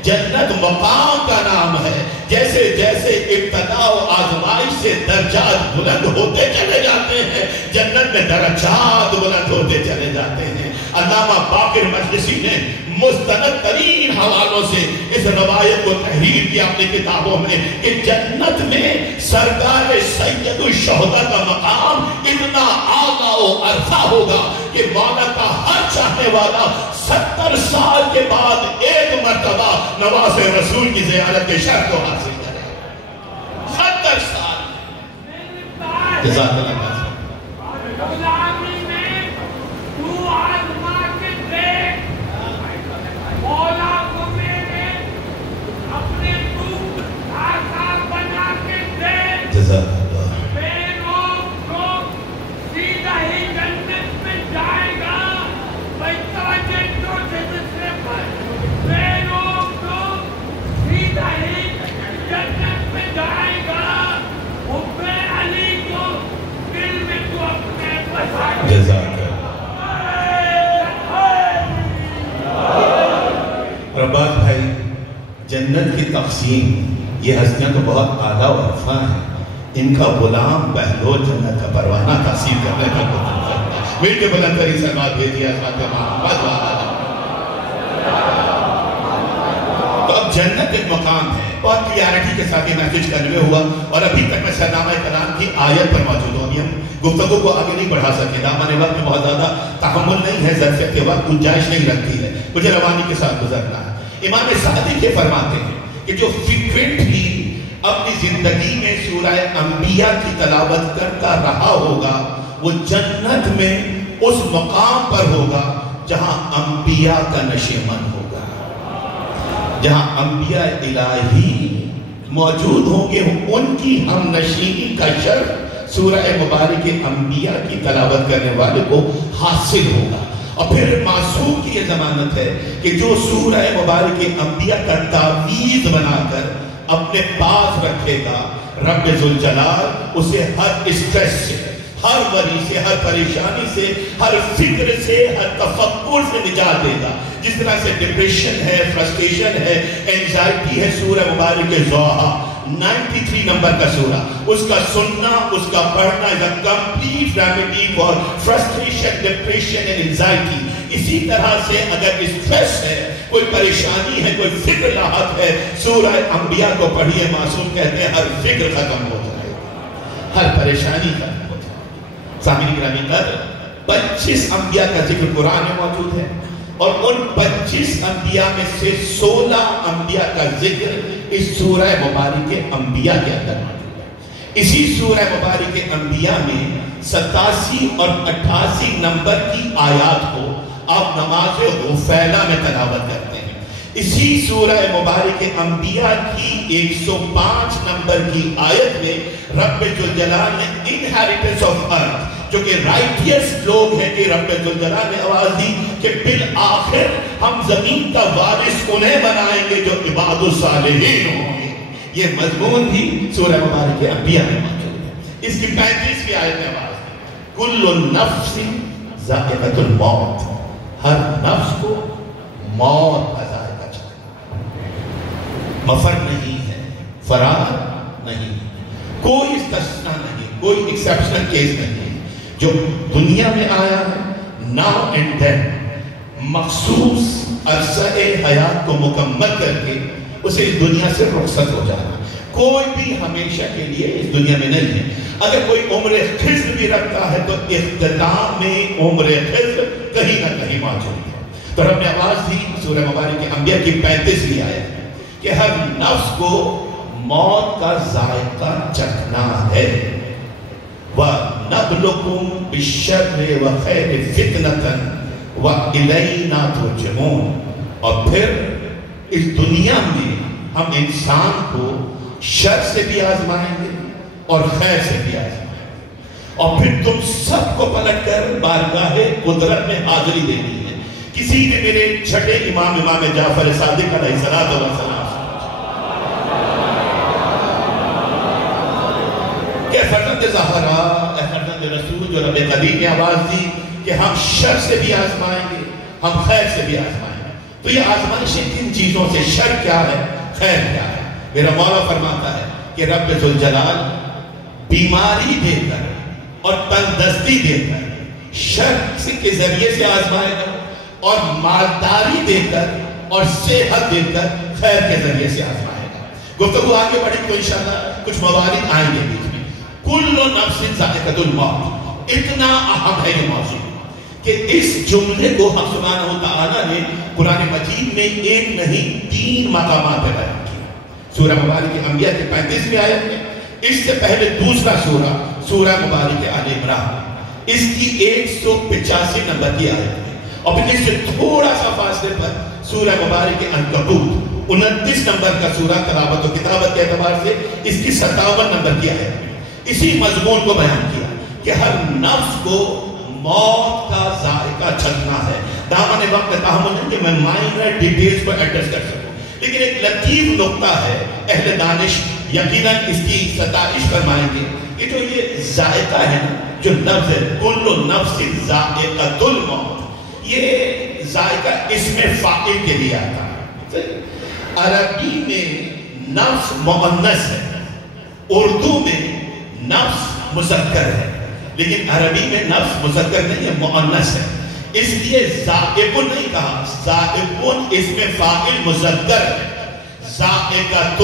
جنت مقام کا نام ہے۔ جیسے جیسے ابتدا و آزمائش سے درجات بلند ہوتے چلے جاتے ہیں، جنت میں درجات بلند ہوتے چلے جاتے ہیں۔ علامہ باقر مجلسی نے مستند ترین حوالوں سے اس روایت کو تحریر کیا اپنی کتابوں میں کہ جنت میں سرکار سید الشہداء کا مقام اتنا اعلیٰ و عرفہ ہوگا کہ مولا کا ہر چاہنے والا 70 سال کے بعد ایک مرتبہ نواز رسول کی زیارت کے شرف کو حاصل کرے۔ 70 سال جزاک اللہ خیر۔ رباط بھائی، جنت کی تقسیم یہ ہستیاں تو بہت اعلیٰ و عرفہ ہیں، ان کا غلام بہلول جنت کا پروانہ تقسیم کرنے کا قدر کرتا ہے۔ مل کے بلند ترین سلوات بھیجیے حضرت محمد والا۔ تو اب جنت ایک مقام ہے، بہت کلیئرٹی کے ساتھ یہ میسج کنوے ہوا، اور ابھی تک میں سرنامہ کلام کی آیت پر موجود ہوں۔ ہم گفتگو کو آگے نہیں بڑھا سکے، دامن وقت میں بہت زیادہ تحمل نہیں ہے، ظرفیت کے وقت گنجائش نہیں رکھتی ہے، مجھے روانی کے ساتھ گزرنا ہے۔ امام صادق یہ فرماتے ہیں کہ جو فریکوینٹلی اپنی زندگی میں سورہ انبیاء کی تلاوت کرتا رہا ہوگا، وہ جنت میں اس مقام پر ہوگا جہاں انبیاء کا نشیمن ہوگا، جہاں انبیاء الہی موجود ہوں گے، ان کی ہم نشینی کا شرف سورہ مبارک انبیاء کی تلاوت کرنے والے کو حاصل ہوگا۔ اور پھر معصوم کی یہ ضمانت ہے کہ جو سورہ مبارک انبیاء کا تعویذ بنا کر اپنے پاس رکھے گا، رب ذوالجلال اسے ہر اسٹریس سے، ہر وری سے، ہر پریشانی سے، ہر فکر سے، ہر تفکر سے نجات دے گا۔ جس طرح سے ڈپریشن ہے، فرسٹریشن ہے، اینزائٹی ہے، سورہ مبارک ضحیٰ 93 نمبر کا سورہ، اس کا سننا، اس کا پڑھنا is a complete remedy for frustration, depression and anxiety۔ اسی طرح سے اگر اسٹریس ہے، کوئی پریشانی ہے، کوئی فکر لاحق ہے، سورہ انبیاء کو پڑھیے، معصوم کہتے ہیں ہر فکر ختم ہو جائے گا، ہر پریشانی ختم ہو جائے گا۔ سامعین گرامی، 25 انبیاء کا ذکر قرآن میں موجود ہے، اور ان 25 انبیاء میں سے 16 انبیاء کا ذکر اس سورہ مبارک انبیاء کے اندر موجود ہے۔ اسی سورہ مبارک انبیاء میں 87 اور 88 نمبر کی آیات کو آپ نماز غفیلہ میں تلاوت کرتے ہیں۔ اسی سورہ مبارک انبیاء کی 105 نمبر کی آیت میں رب ذوالجلال نے انہیریٹنس آف ارتھ، جو کہ رائٹیس لوگ ہیں کہ رب ذوالجلال نے آواز دی کہ بالآخر ہم زمین کا وارث انہیں بنائیں گے جو عباد الصالحین ہوں گے۔ یہ مضمون بھی سورہ مبارک انبیاء میں موجود ہے۔ اس کی 35ویں آیت میں آواز دی کل نفس ذائقۃ الموت، ہر نفس کو موت کا ذائقہ چکھنا، مفر نہیں ہے، فرار نہیں، کوئی استثناء نہیں، کوئی ایکسیپشنل کیس نہیں ہے۔ جو دنیا میں آیا ہے ناؤ اینڈ دین مخصوص عرصہ حیات کو مکمل کر کے اسے اس دنیا سے رخصت ہو جانا، کوئی بھی ہمیشہ کے لیے اس دنیا میں نہیں ہے۔ اگر کوئی عمر خضر بھی رکھتا ہے تو اختتام میں عمر خضر کہیں نہ کہیں موجود ہے۔ تو رب نے آواز دی سورہ مبارک انبیاء کی 35ویں آیت کہ ہر نفس کو موت کا ذائقہ چکھنا ہے۔ وَنَبْلُكُمْ بِالشَّرِّ وَخَيْرِ فِتْنَةً وَإِلَيْنَا تُرْجَعُونَ، اور پھر اس دنیا میں ہم انسان کو شر سے بھی آزمائیں گے اور خیر سے بھی آزمائیں گے، اور پھر تم سب کو پلٹ کر بارگاہ قدرت میں حاضری دینی ہے۔ کسی نے میرے چھٹے امام جعفر صادق علیہ السلام کہ فرزند زہرا، اے فرزند رسول، جو رب قدیر نے آواز دی کہ ہم شر سے بھی آزمائیں گے، ہم خیر سے بھی آزمائیں گے۔ تو یہ آزمائشیں کن چیزوں سے، شر کیا ہے، خیر کیا ہے؟ میرا مولا فرماتا ہے کہ رب ذوالجلال بیماری دے کر اور تندرستی دے کر شر کے ذریعے سے آزمائے گا، اور مالداری دے کر اور صحت دے کر خیر کے ذریعے سے آزمائے گا۔ گفتگو آگے بڑھی تو انشاءاللہ کچھ موارد آئیں گے بیچ میں۔ کل نفس ذائقۃ الموت، اتنا اہم ہے یہ موضوع کہ اس جملے کو ہم سبحانہ وتعالی نے قرآن مجید میں ایک نہیں 3 مقامات پہ بیان کیا۔ سورہ مبارک انبیاء کی 35ویں آیت میں، اس سے پہلے دوسرا سورہ مبارک آل عمران، اس کی 185 نمبر کی آیت میں، اور پھر اس سے تھوڑا سا فاصلے پر سورہ مبارک عنکبوت 29 نمبر کا سورہ تلاوت و کتابت کے اعتبار سے اس کی 57 نمبر کی آیت میں اسی مضمون کو بیان کیا کہ ہر نفس کو موت کا ذائقہ چکھنا ہے۔ دامن وقت میں تحمل نہیں کہ میں مائنر ڈیٹیلز کو ایڈریس کر سکوں، لیکن ایک لطیف نقطہ ہے، اہل دانش یقیناً اس کی ستائش فرمائیں گے کہ جو یہ ذائقہ ہے نا، جو لفظ ہے کل نفس ذائقۃ الموت، یہ ذائقہ اسم فاعل کے لیے آتا ہے۔ عربی میں نفس مؤنث ہے، اردو میں نفس مذکر ہے، لیکن عربی میں نفس مذکر نہیں ہے، مؤنث ہے، اس لیے ذائق نہیں کہا، ذائق اسم فاعل مذکر ہے، ذائقۃ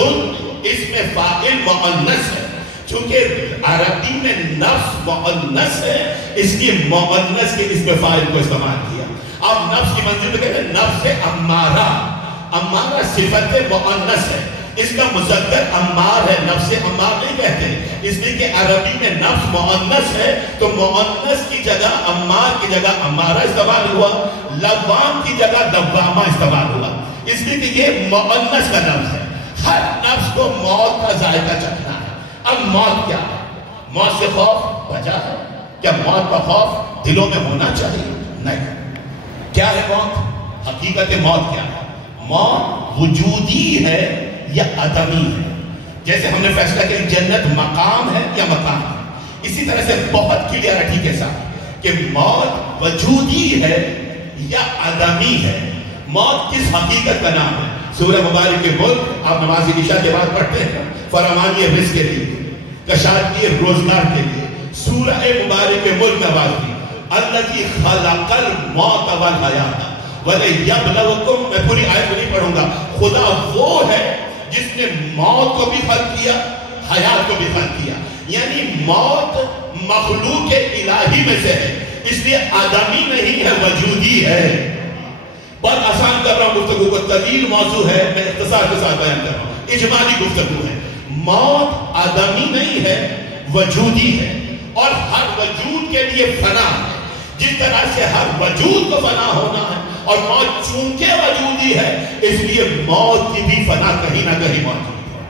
اسم فاعل مؤنث ہے۔ چونکہ عربی میں نفس مؤنث ہے، اس لیے مؤنث کے اسم فاعل کو استعمال کیا۔ اب نفس کی منزل میں کہتے ہیں نفس امارہ، امارہ صفت مؤنث ہے، اس کا مذکر امار ہے، نفس امار نہیں کہتے، اس لیے کہ عربی میں نفس مؤنث ہے تو مؤنث کی جگہ امار کی جگہ امارہ استعمال ہوا، لوام کی جگہ دوامہ استعمال ہوا، اس لیے کہ یہ مؤنث کا لفظ ہے۔ ہر نفس کو موت کا ذائقہ چکھنا ہے۔ اب موت کیا ہے؟ موت سے خوف بچا ہے؟ کیا موت کا خوف دلوں میں ہونا چاہیے؟ نہیں۔ کیا ہے موت؟ حقیقت موت کیا ہے؟ موت وجودی ہے یا عدمی ہے؟ جیسے ہم نے فیصلہ کیا جنت مقام ہے یا مقام ہے، اسی طرح سے بہت کلیئرٹی کے ساتھ کہ موت وجودی ہے یا عدمی ہے۔ موت کس حقیقت کا نام ہے؟ سورہ مبارک کے ملک آپ نماز عشاء کے بعد پڑھتے ہیں، فراوانی رزق کے لیے، کشادگی روزگار کے لیے۔ سورہ مبارک کے ملک میں آواز دی الذی خلق الموت والحیات وَلِيَبْلَوَكُمْ، میں پوری آیت کو نہیں پڑھوں گا۔ خدا وہ ہے جس نے موت کو بھی خلق کیا، حیات کو بھی خلق کیا، یعنی موت مخلوق الہی میں سے ہے، اس لیے آدمی نہیں ہے، وجودی ہے۔ بہت آسان کر رہا ہوں گفتگو کو، طویل موضوع ہے، میں اختصار کے ساتھ بیان کر رہا ہوں، اجمالی گفتگو ہے۔ موت آدمی نہیں ہے، وجودی ہے، اور ہر وجود کے لیے فنا ہے۔ جس طرح سے ہر وجود کو فنا ہونا ہے اور موت چونکہ وجودی ہے، اس لیے موت کی بھی فنا کہیں نہ کہیں موجود ہے۔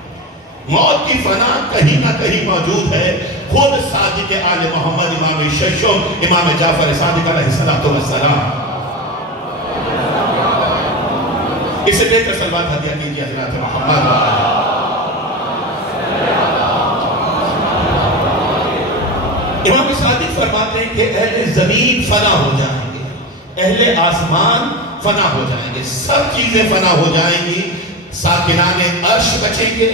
موت کی فنا کہیں نہ کہیں موجود ہے۔ خود صادق آل محمد امام ششم امام جعفر صادق علیہ السلام، اسے لے کر صلوات ہدیہ کیجئے حضرات محمد امام صادق فرماتے ہیں کہ اہل زمین فنا ہو جائیں گے، اہل آسمان فنا ہو جائیں گے، سب چیزیں فنا ہو جائیں گی، ساکنان عرش بچیں گے،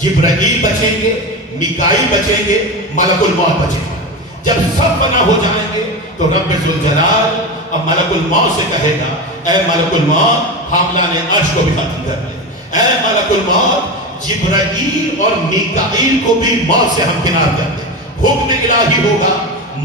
جبرائیل بچیں گے، میکائیل بچیں گے، ملک الموت بچیں گے۔ جب سب فنا ہو جائیں گے تو رب ذوالجلال اب ملک الموت سے کہے گا، اے ملک الموت حاملان عرش کو بھی ختم کر لے، اے ملک الموت جبرائیل اور میکائیل کو بھی موت سے ہمکنار کر دے۔ حکم الہی ہوگا،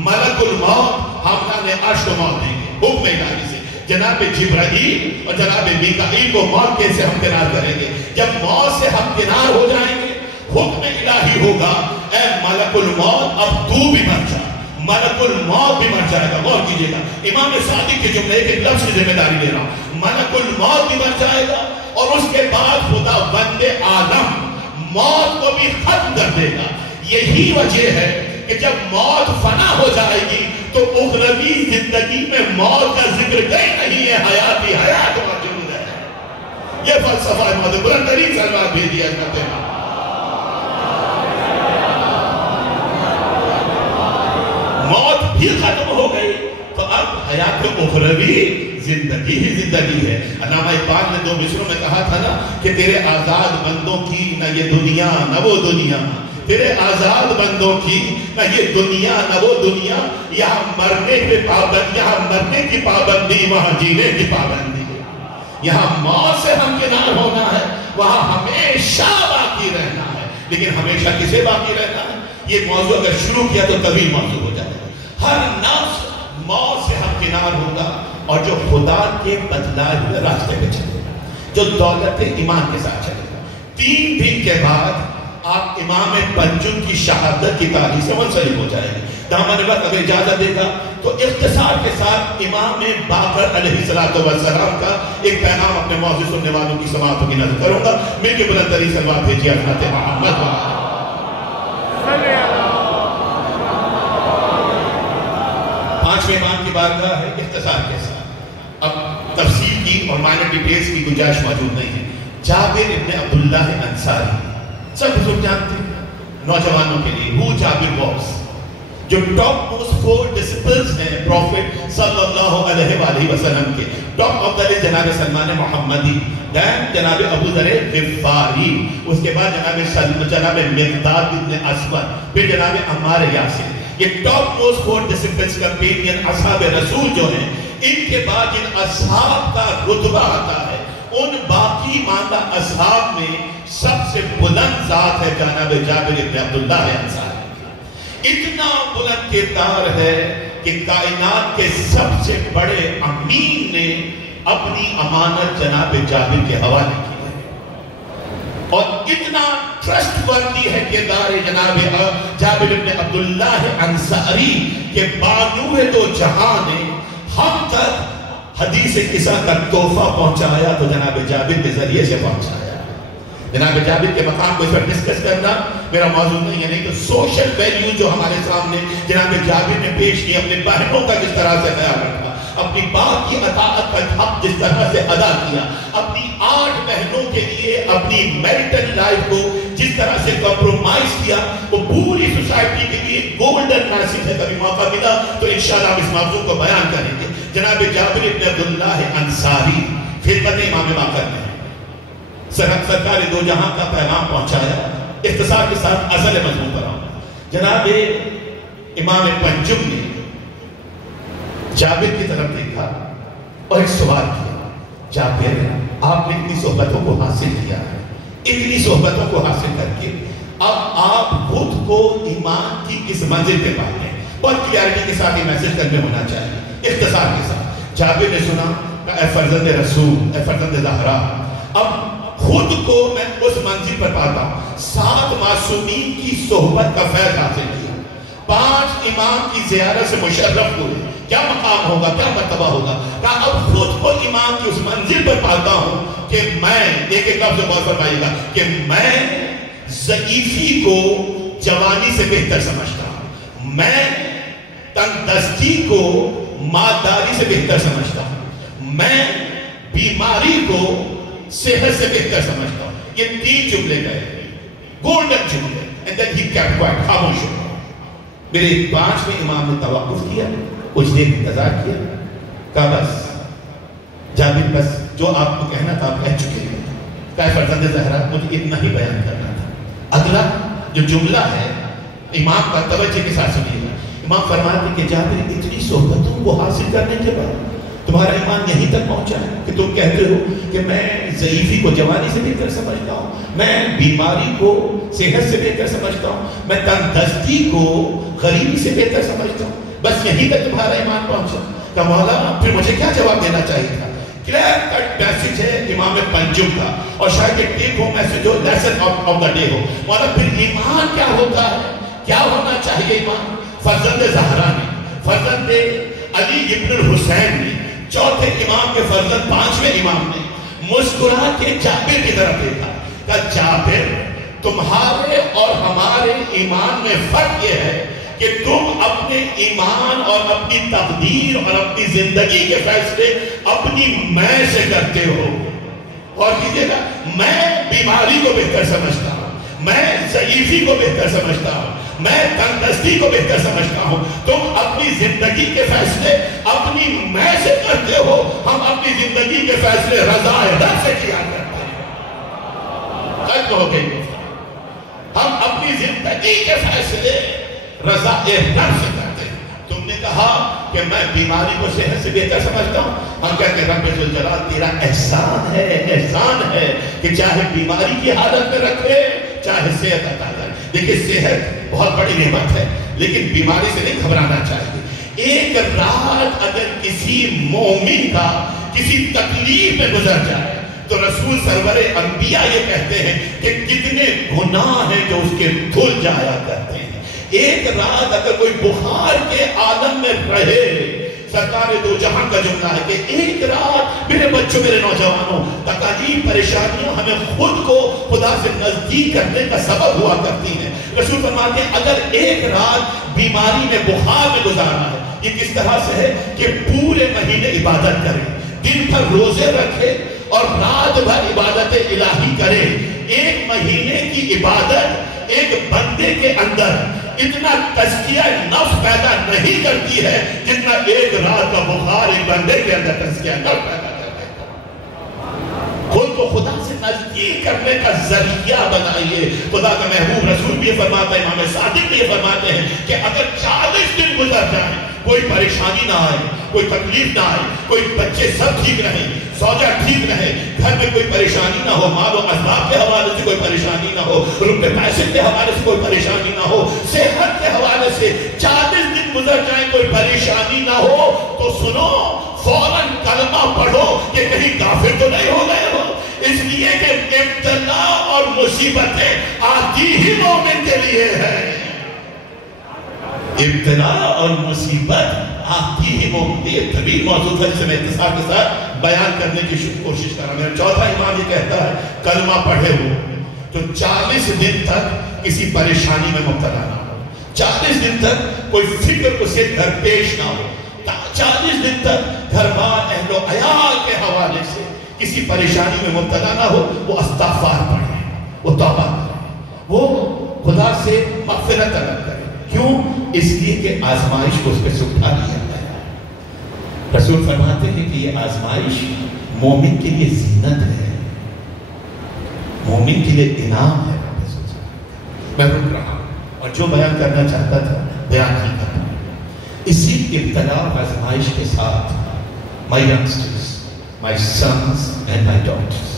ملک الموت حاملان عرش کو موت دیں گے حکم الہی سے، جناب جبرائیل اور جناب میکائیل کو موت کیسے ہمکنار کریں گے؟ جب موت سے ہمکنار ہو جائیں گے، حکم الہی ہوگا، اے ملک الموت اب تو بھی مر جا۔ ملک الموت بھی مر جائے گا، غور کیجئے گا، امام صادق کے جملے کے لفظ کی ذمہ داری لے رہا ہوں، ملک الموت بھی مر جائے گا، اور اس کے بعد خدا بند عالم موت کو بھی ختم کر دے گا۔ یہی وجہ ہے کہ جب موت فنا ہو جائے گی تو اخروی زندگی میں موت کا ذکر کہیں نہیں ہے، حیات ہی حیات موجود ہے۔ یہ فلسفہ ہے، بلند ترین سلوات بھیجیے حضرت امام۔ موت بھی ختم ہو گئی تو اب حیات اخروی زندگی ہی زندگی ہے۔ علامہ اقبال نے دو مصروں میں کہا تھا نا کہ تیرے آزاد بندوں کی نہ یہ دنیا نہ وہ دنیا، تیرے آزاد بندوں کی نہ یہ دنیا نہ وہ دنیا، یہاں مرنے پہ پابند، یہاں مرنے کی پابندی وہاں جینے کی پابندی، یہاں موت سے ہمکنار ہونا ہے، وہاں ہمیشہ باقی رہنا ہے۔ لیکن ہمیشہ کسے باقی رہنا ہے؟ یہ موضوع اگر شروع کیا تو طویل موضوع ہو جائے گا۔ ہر نفس موت سے ہمکنار ہوگا، اور جو خدا کے بتلائے ہوئے راستے پہ چلے گا، جو دولت ایمان کے ساتھ چلے گا۔ 3 دن کے بعد آپ امام پنجم کی شہادت کی تاریخ سے منسلک ہو جائے گی۔ دامن وقت اگر اجازت دے گا تو اختصار کے ساتھ امام باقر علیہ السلام کا ایک پیغام اپنے موضوع سننے والوں کی سماعتوں کی نظر کروں گا۔ مل کے بلند ترین سلوات بھیجیے حضرت محمد۔ پانچویں امام کی بارگاہ ہے اختصار کے ساتھ، اب تفصیل کی اور مائنر ڈیٹیلز کی گنجائش موجود نہیں ہے۔ جابر ابن عبداللہ انصاری، سب بزرگ جانتے ہیں نوجوانوں کے لیے، وہ جابر واس جو ٹاپ موسٹ 4 ڈسپلز ہیں پروفیٹ صلی اللہ علیہ وآلہ وسلم کے۔ ٹاپ آف دا لسٹ جناب سلمان محمدی، دین جناب ابو ذر غفاری، اس کے بعد جناب مقداد بن اسود، پھر جناب عمار یاسر۔ یہ ٹاپ موسٹ 4 ڈسپلز کمپینین اصحاب رسول جو ہیں، ان کے بعد جن اصحاب کا رتبہ آتا ہے، ان باقی ماندہ اصحاب میں سب سے بلند ذات ہے جناب جابر ابن عبداللہ انصاری۔ اتنا بلند کردار ہے کہ کائنات کے سب سے بڑے امین نے اپنی امانت جناب جابر کے حوالے کی ہے، اور اتنا ٹرسٹ وردی ہے کردار جناب جابر ابن عبداللہ انصاری کہ بانو دو جہاں نے ہم تک حدیث قصہ کا تحفہ پہنچایا تو جناب جابر کے ذریعے سے پہنچایا۔ جناب جابر کے مقام کو اس پر ڈسکس کرنا میرا موضوع نہیں ہے، نہیں تو سوشل ویلیو جو ہمارے سامنے جناب جابر نے پیش کی، اپنے بہنوں کا جس طرح سے خیال رکھا، اپنی باپ کی اطاعت کا حق جس طرح سے ادا کیا، اپنی 8 بہنوں کے لیے اپنی میرٹل لائف کو جس طرح سے کمپرومائز کیا، وہ پوری سوسائٹی کے لیے گولڈن میسج ہے۔ کبھی موقع ملا تو انشاءاللہ ہم اس موضوع کو بیان کریں گے۔ جناب جابر ابن عبداللہ انصاری خدمت امام باقر نے سرکار دو جہاں کا پیغام پہنچایا۔ اختصار کے ساتھ اصل مضمون پر آؤں، جناب امام پنجم نے جابر کی طرف دیکھا اور ایک سوال کیا، جابر آپ نے اتنی صحبتوں کو حاصل کیا ہے، اتنی صحبتوں کو حاصل کر کے اب آپ خود کو ایمان کی کس منزل پہ پاتے ہیں؟ بہت کلیئرٹی کے ساتھ یہ میسج کرنے ہونا چاہیے۔ اختصار کے ساتھ جابر نے سنا اے فرزند رسول، اے فرزند زہرا، اب خود کو میں اس منزل پر پاتا ہوں، 7 معصومین کی صحبت کا فیض حاصل کیا، 5 امام کی زیارت سے مشرف ہوئے، کیا مقام ہوگا، کیا مرتبہ ہوگا؟ کہا اب خود کو امام کی اس منزل پر پاتا ہوں کہ میں، ایک لفظ غور فرمائیے گا، کہ میں ضعیفی کو جوانی سے بہتر سمجھتا ہوں، میں تندرستی کو مالداری سے بہتر سمجھتا ہوں، میں بیماری کو صحت سے بہتر سمجھتا ہوں۔ یہ 3 جملے گئے، گولڈن جملے، and then he kept quiet، خاموش ہو۔ میرے 5ویں امام نے توقف کیا، کچھ دیر انتظار کیا، کہا بس جابر، بس جو آپ کو کہنا تھا آپ کہہ چکے ہیں، کہا فرزند زہرا مجھے اتنا ہی بیان کرنا تھا۔ اگلا جو جملہ ہے امام کا توجہ کے ساتھ سنیے گا، امام فرماتے ہیں کہ جابر اتنی صحبتوں کو حاصل کرنے کے بعد تمہارا ایمان یہیں تک پہنچا ہے کہ تم کہتے ہو کہ میں ضعیفی کو جوانی سے بہتر سمجھتا ہوں، میں بیماری کو صحت سے بہتر سمجھتا ہوں، میں تندرستی کو غریبی سے بہتر سمجھتا ہوں، بس یہیں تک تمہارا ایمان پہنچا۔ کہ مولانا پھر مجھے کیا جواب دینا چاہیے تھا؟ کلیئر کٹ میسج ہے امام پنجم کا، اور شاید ایک ٹیک ہوم میسج ہو، لیسن آف دا ڈے ہو۔ مولانا پھر ایمان کیا ہوتا ہے، کیا ہونا چاہیے ایمان؟ فرزند زہرا نے، فرزند علی ابن الحسین نے، 4تھے امام کے فرزند 5ویں امام نے مسکرا کے جابر کی طرف دیکھا، کہ جابر تمہارے اور ہمارے ایمان میں فرق یہ ہے کہ تم اپنے ایمان اور اپنی تقدیر اور اپنی زندگی کے فیصلے اپنی میں سے کرتے ہو۔ اور کیجئے گا، میں بیماری کو بہتر سمجھتا ہوں، میں ضعیفی کو بہتر سمجھتا ہوں، میں تندرستی کو بہتر سمجھتا ہوں، تم اپنی زندگی کے فیصلے اپنی میں سے کرتے ہو، ہم اپنی زندگی کے فیصلے رضا رب سے کیا کرتے ہیں۔ ختم ہو گئی، ہم اپنی زندگی کے فیصلے رضا رب سے کرتے ہیں۔ تم نے کہا کہ میں بیماری کو صحت سے بہتر سمجھتا ہوں، ہم کہتے ہیں رب ذوالجلال تیرا احسان ہے کہ چاہے بیماری کی حالت میں رکھے چاہے صحت عطا کرے۔ دیکھیں صحت بہت بڑی نعمت ہے، لیکن بیماری سے نہیں گھبرانا چاہیے۔ ایک رات اگر کسی مومن کا کسی تکلیف میں گزر جائے تو رسول سرور انبیاء یہ کہتے ہیں کہ کتنے گناہ ہیں جو اس کے دھل جایا کرتے ہیں۔ ایک رات اگر کوئی بخار کے عالم میں رہے، سرکار دو جہاں کا جملہ ہے کہ ایک رات، میرے بچوں میرے نوجوانوں، تکالیف پریشانیاں ہمیں خود کو خدا سے نزدیک کرنے کا سبب ہوا کرتی ہیں۔ رسول فرماتے ہیں اگر ایک رات بیماری میں بخار میں گزارنا ہے، یہ کس طرح سے ہے کہ پورے مہینے عبادت کریں، دن بھر روزے رکھے اور رات بھر عبادت الہی کرے۔ ایک مہینے کی عبادت ایک بندے کے اندر اتنا تزکیہ نفس پیدا نہیں کرتی ہے جتنا ایک رات کا بخار ایک بندے کے اندر تزکیہ نفس پیدا کرتا ہے۔ خود کو خدا سے نزدیک کرنے کا ذریعہ بنائیے۔ خدا کا محبوب رسول بھی یہ فرماتا ہے، امام صادق بھی یہ فرماتے ہیں کہ اگر 40 دن گزر جائیں، کوئی پریشانی نہ آئے، کوئی تکلیف نہ آئے، کوئی بچے سب ٹھیک رہیں، زوجہ ٹھیک رہے، گھر میں کوئی پریشانی نہ ہو، مال و اسباب کے حوالے سے کوئی پریشانی نہ ہو، روپے پیسے کے حوالے سے کوئی پریشانی نہ ہو، صحت کے حوالے سے 40 دن گزر جائیں کوئی پریشانی نہ ہو، تو سنو فوراً کلمہ پڑھو کہ کہیں کافر تو نہیں ہو گئے ہو۔ اس لیے کہ ابتلا اور مصیبتیں آتی ہی مومن کے لیے ہے۔ ابتلا اور مصیبت آتی ہی مومن کے لیے۔ طویل موضوع ہے جسے میں اختصار کے ساتھ بیان کرنے کی کوشش کر رہا ہوں۔ میرا 4تھا امام یہ کہتا ہے کلمہ پڑھے ہو تو 40 دن تک کسی پریشانی میں مبتلا نہ ہو، 40 دن تک کوئی فکر اسے درپیش نہ ہو، 40 دن تک گھر بار اہل و عیال کے حوالے سے کسی پریشانی میں مبتلا نہ ہو۔ وہ استغفار پڑھے، وہ توبہ کرے، وہ خدا سے مغفرت طلب کرے۔ کیوں؟ اس لیے کہ آزمائش کو اس پہ سے اٹھا لیا ہے۔ رسول فرماتے ہیں کہ یہ آزمائش مومن کے لیے زینت ہے، مومن کے لیے انعام ہے۔ میں رک رہا ہوں اور جو بیان کرنا چاہتا تھا بیان نہیں کر رہا۔ اسی ابتلا اور آزمائش کے ساتھ my youngsters, my sons and my daughters،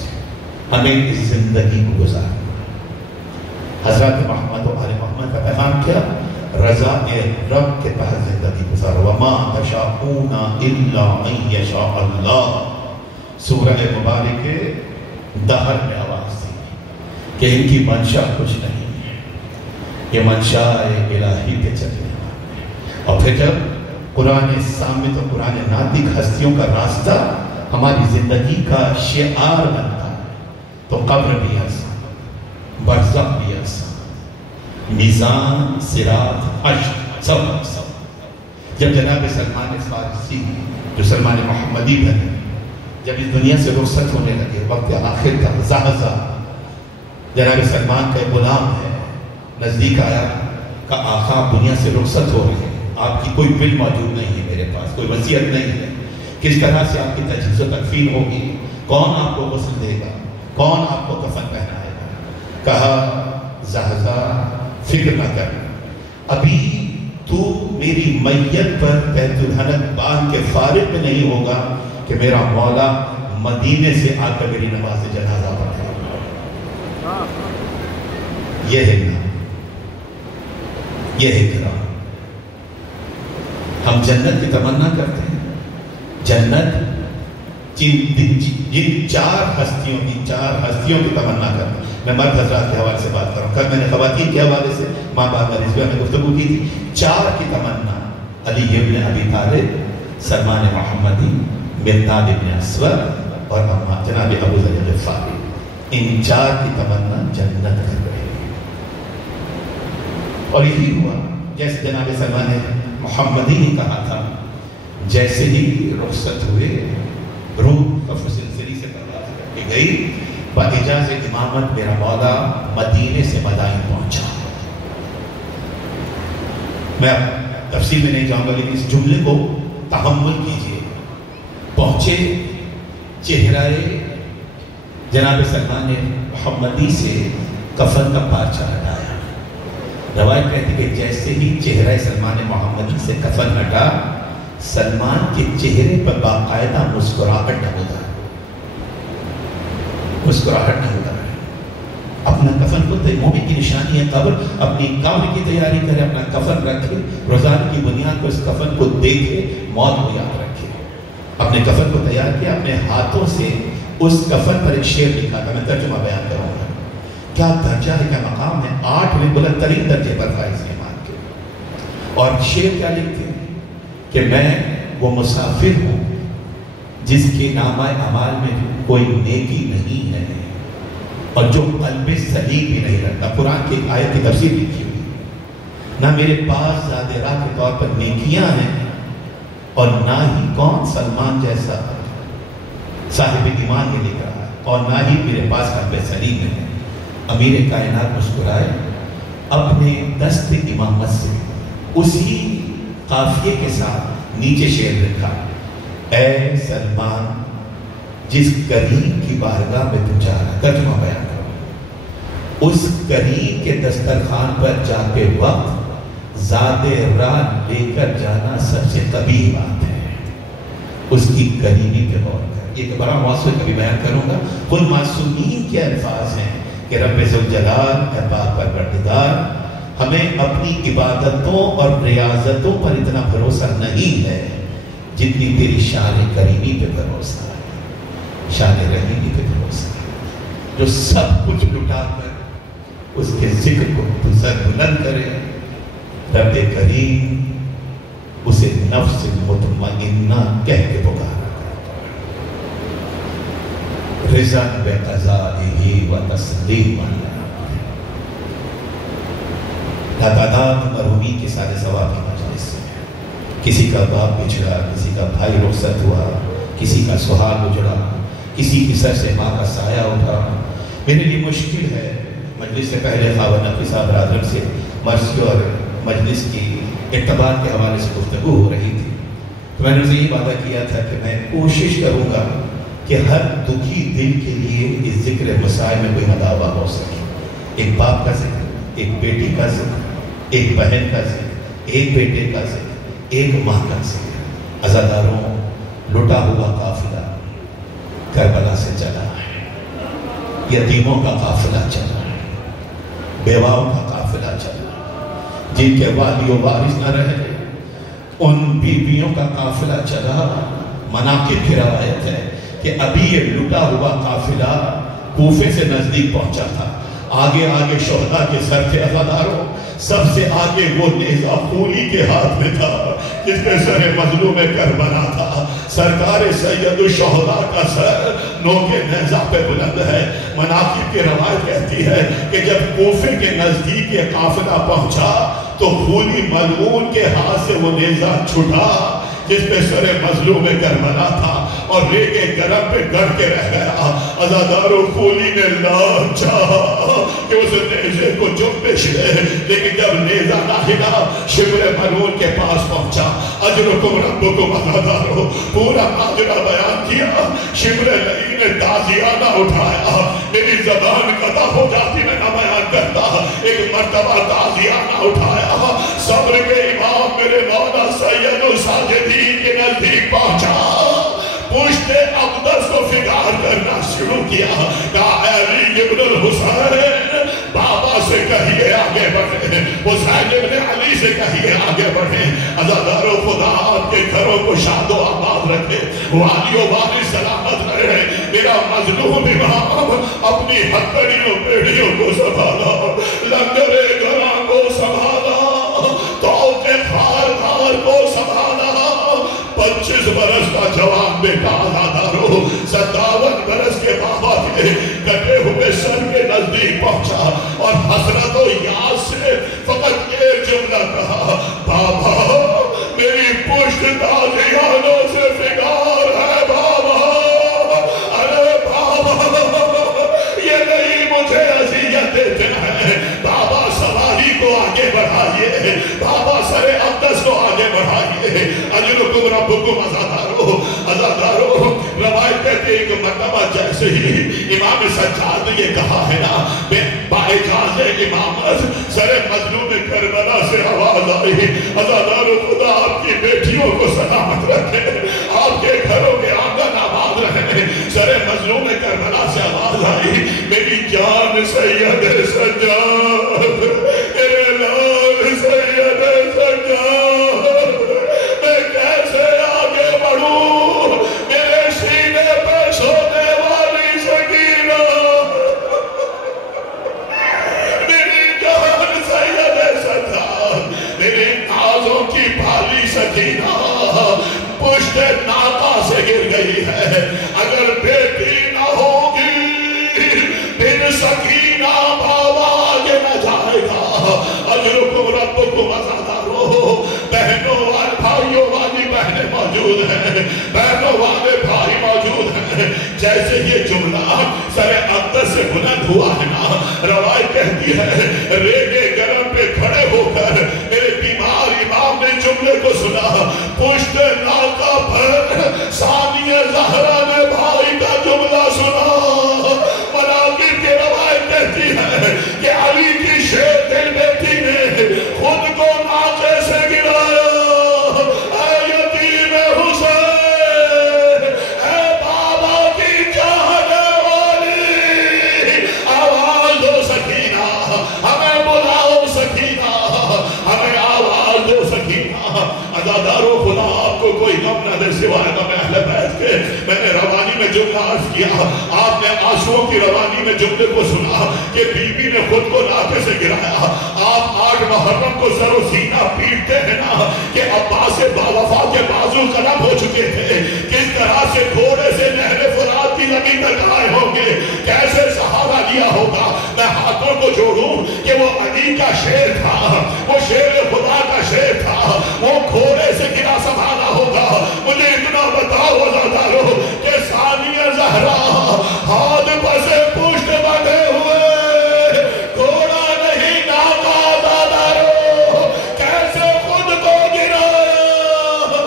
ہمیں اس زندگی کو گزارنا۔ حضرت محمد و آل محمد کا پیغام کیا؟ رضا رب کے تحت زندگی گزارو۔ وَمَا تَشَاءُونَ إِلَّا أَن يَشَاءَ اللَّهُ سورہ مبارک دہر میں آواز دی کہ ان کی منشا کچھ نہیں ہے، یہ منشا الہی کے چلے۔ اور پھر جب قرآن صامت اور قرآن ناطق ہستیوں کا راستہ ہماری زندگی کا شعار بنتا ہے تو قبر بھی آسان، برزخ بھی آسان، میزان، صراط، حشر سب آسان۔ جب جناب سلمان فارسی جو سلمان محمدی بنے، جب اس دنیا سے رخصت ہونے لگے، وقت آخر کا زہزہ، جناب سلمان کا غلام ہے، نزدیک آیا کہ آقا دنیا سے رخصت ہو رہے ہیں، آپ کی کوئی بل موجود نہیں ہے میرے پاس، کوئی وصیت نہیں ہے، کس طرح سے آپ کی تجہیز و تکفین ہوگی، کون آپ کو غسل دے گا، کون آپ کو کفن پہنائے گا؟ کہا زہزہ فکر نہ کر، ابھی تو میری میت پر بیت الحنک باندھ کے فارغ میں نہیں ہوگا کہ میرا مولا مدینے سے آ کر میری نماز جنازہ پڑھے گا۔ یہ ہے نا، یہ ہے کرام۔ ہم جنت کی تمنا کرتے ہیں، جنت جن چار ہستیوں کی تمنا کرتے ہیں۔ میں مرد حضرات کے حوالے سے بات کر رہا ہوں، کل میں نے خواتین کے حوالے سے ماں باپ رضویہ میں گفتگو کی تھی۔ چار کی تمنا، علی ابن ابی طالب، سلمان محمدی، مقداد ابن اسود اور اما جناب ابو ذر غفاری، ان چار کی تمنا جنت کر رہے ہیں۔ اور یہی ہوا جیسے جناب سلمان محمدی نے کہا تھا، جیسے ہی رخصت ہوئے روح کفر سلسلی سے پرواز کر کے گئی، باجازت امامت میرا مولا مدینے سے مدائن پہنچا۔ میں تفصیل میں نہیں جاؤں گا، لیکن اس جملے کو تحمل کیجئے۔ پہنچے، چہرہ جناب سلمان محمدی سے کفن کا پارچہ ہٹایا۔ روایت کہتی کہ جیسے ہی چہرہ سلمان محمدی سے کفن ہٹا، سلمان کے چہرے پر باقاعدہ مسکراہٹ نمودار، مسکراہٹ نمودار۔ اپنا کفن کو مومن کی نشانی ہے قبر، اپنی قبر کی تیاری کرے، اپنا کفن رکھے، روزانہ کی بنیاد پر اس کفن کو دیکھے، موت کو یاد رکھے۔ اپنے کفن کو تیار کیا، اپنے ہاتھوں سے اس کفن پر ایک شعر لکھا تھا، میں ترجمہ بیان کروں گا۔ کیا درجہ ہے، کیا مقام ہے، 8ویں بلند ترین درجے پر فائز ایمان کے۔ اور شعر کیا لکھتے ہیں کہ میں وہ مسافر ہوں جس کے نامہ اعمال میں کوئی نیکی نہیں ہے اور جو قلب سلیم بھی نہیں رکھتا۔ قرآن کی ایک آیت کی تفسیر لکھی ہوئی، نہ میرے پاس زاد راہ کے طور پر نیکیاں ہیں اور نہ ہی کون سلمان جیسا صاحب ایمان یہ لکھ رہا ہے، اور نہ ہی میرے پاس قلب سلیم ہے۔ امیر کائنات مسکرائے، اپنے دست امامت سے اسی قافیے کے ساتھ نیچے شعر لکھا، اے سلمان جس کریم کی بارگاہ میں تو جا رہا، ترجمہ بیان کرو، اس کریم کے دسترخوان پر جاتے وقت ذات راہ لے کر جانا سب سے قبیح بات ہے، اس کی کریمی پہ غور کر۔ یہ بڑا موضوع کبھی بیان کروں گا۔ خود معصومین کے الفاظ ہیں کہ رب ذوالجلال اے پاک پروردگار، ہمیں اپنی عبادتوں اور ریاضتوں پر اتنا بھروسہ نہیں ہے جتنی تیری شان کریمی پہ بھروسہ ہے، شان رحیمی پہ بھروسہ ہے، جو سب کچھ لٹا کر اس کے ذکر کو سر بلند کرے۔ رب کریم اسے نفس مطمئنہ کہہ کے پکارا، رضا بے قضائہ و تسلیم تعداد مرحومین کے سارے ثواب کی مجلس سے، کسی کا باپ بچھڑا، کسی کا بھائی رخصت ہوا، کسی کا سہاگ اجڑا، کسی کی سر سے ماں کا سایہ اٹھا۔ میرے لیے مشکل ہے، مجلس سے پہلے خواجہ نقوی صاحب برادرم سے مرثی اور مجلس کی اعتبار کے حوالے سے گفتگو ہو رہی تھی، تو میں نے اسے یہ وعدہ کیا تھا کہ میں کوشش کروں گا کہ ہر دکھی دل کے لیے اس ذکر مسائل میں کوئی مداوع ہو سکے۔ ایک باپ کا ذکر، ایک بیٹی کا ذکر، ایک بہن کا ذکر، ایک بیٹے کا ذکر، ایک ماں کا ذکر۔ عزاداروں، لٹا ہوا قافلہ کربلا سے چلا ہے، یتیموں کا قافلہ چلا ہے، بیواؤں کا قافلہ چلا ہے، جن کے والی و وارث نہ رہے ان بیویوں کا قافلہ چلا۔ مناقب کی روایت ہے کہ ابھی یہ لٹا ہوا قافلہ کوفے سے نزدیک پہنچا تھا. آگے آگے شہداء کے سر تھے عزاداروں. سب سے آگے وہ نیزہ خولی کے ہاتھ میں تھا جس کے سر مظلوم کربلا تھا. سرکار سید الشہداء کا سر نوک نیزہ پہ بلند ہے. مناقب کی روایت کہتی ہے کہ جب کوفے کے نزدیک یہ قافلہ پہنچا تو خولی ملعون کے ہاتھ سے وہ نیزہ چھٹا جس پہ سر مظلوم کربلا تھا اور ریگے گرم پہ گڑ کے رہ گیا. عزاداروں خولی نے لام چاہا کہ اس نیزے کو جنبش لے، لیکن جب نیزہ نہ ہلا شبر ملعون کے پاس پہنچا. اجرکم ربکم عزاداروں پورا ماجرا بیان کیا. شبر لئی نے تازیانہ اٹھایا. میری زبان قطع ہو جاتی میں نہ بیان کرتا. ایک مرتبہ تازیانہ اٹھایا. صبر کے امام میرے مولا سید الساجدین کے نزدیک پہنچا. پشت اقدس کو فکار کرنا شروع کیا. کہا علی ابن الحسین بابا سے کہیے آگے بڑھیں، حسین ابن علی سے کہیے آگے بڑھیں. عزاداروں خدا آپ کے گھروں کو شاد و آباد رکھے، والی و والی سلامت رہے. میرا مظلوم امام اپنی ہتھڑیوں پیڑیوں کو سنبھالا، لنگر گھراں کو سنبھالا، توق خاردار کو سنبھالا. 25 برس کا جوان بیٹا عزاداروں 57 برس کے بابا کے کٹے ہوئے سر کے نزدیک پہنچا اور حسرت و یاد سے فقط ایک جملہ کہا، بابا میری پشت تازیانوں سے فکار ہے بابا. ارے بابا یہ نہیں مجھے اذیت دیتے ہیں. بابا سواری کو آگے بڑھائیے، بابا سر اقدس کو آگے بڑھائیے. اجرکم ربکم عزاداروں. عزاداروں روایت کہتے ہیں کہ مرتبہ جیسے ہی امام سجاد نے یہ کہا ہے نا باعجاز امامت سر مظلوم کربلا سے آواز آئی. عزاداروں خدا آپ کی بیٹیوں کو سلامت رکھے، آپ کے گھروں کے آنگن آباد رہے. سر مظلوم کربلا سے آواز آئی، میری جان سید سجاد، میرے لال سید سجاد، میں کیسے آگے بڑھوں؟ میرے سینے پہ سونے والی سکینہ، میری جان سید سجاد، میرے نازوں کی پالی سکینہ پشت ناقہ سے گر گئی ہے. اگر بیٹی نہ ہوگی پھر سکینہ بابا آگے نہ جائے گا. اجرکم ربکم عزاداروں. بہنوں والے بھائیوں والی بہنیں موجود ہیں، بہنوں والے بھائی موجود ہیں. جیسے یہ جملہ سر اقدس سے بلند ہوا ہے نا، روایت کہتی ہے ریگے گرم پہ کھڑے ہو کر میرے بیمار امام نے جملے کو سنا. پشت ناقہ پر ثانیہ زہرا نے بھائی کا جملہ سنا. مناقب کی روایت کہتی ہے کہ علی کی شیر دل بیٹی نے خود کو ناقے سے گرایا. اے یتیم حسین، اے بابا کی چاہنے والی، آواز دو سکینہ، ہمیں بلاؤ سکینہ، ہمیں آواز دو سکینہ. عزاداروں خدا آپ کو کوئی غم نہ دے سوائے غم اہل بیت کے. میں نے روانی میں جملہ عرض کیا، آپ نے آنسوؤں کی روانی میں جملے کو سنا کہ بی بی نے خود کو ناقے سے گرایا. آپ 8 محرم کو سر و سینہ پیٹتے ہیں نا کہ عباس باوفا کے بازو قلم ہو چکے تھے. کس طرح سے گھوڑے سے نہر فرات کی زمین تک آئے ہوں گے، کیسے سہارا لیا ہوگا. میں ہاتھوں کو جوڑوں کہ وہ علی کا شیر تھا، وہ شیر خدا کا شیر تھا، وہ گھوڑے سے گرا سنبھالا ہوگا. مجھے اتنا بتاؤ عزاداروں کہ ثانیہ زہرا ہاتھ پسے پشت بندھے ہوئے، گھوڑا نہیں ناقہ. عزاداروں کیسے خود کو گرایا،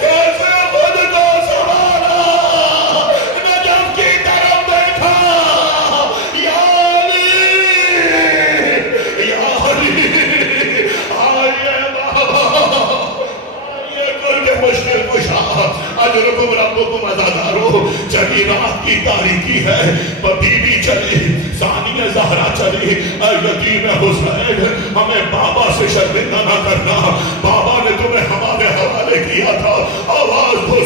کیسے خود کو سنبھالا. نجف کی طرف دیکھا، یا علی، یا علی، آئیے بابا، آئیے کل کے مشکل کشا. اجرکم ربکم عزاداروں. چلی رات کی تاریکی ہے، بی بی چلی، ثانیہ زہرا چلی. اے یتیم حسین، ہمیں بابا سے شرمندہ نہ کرنا.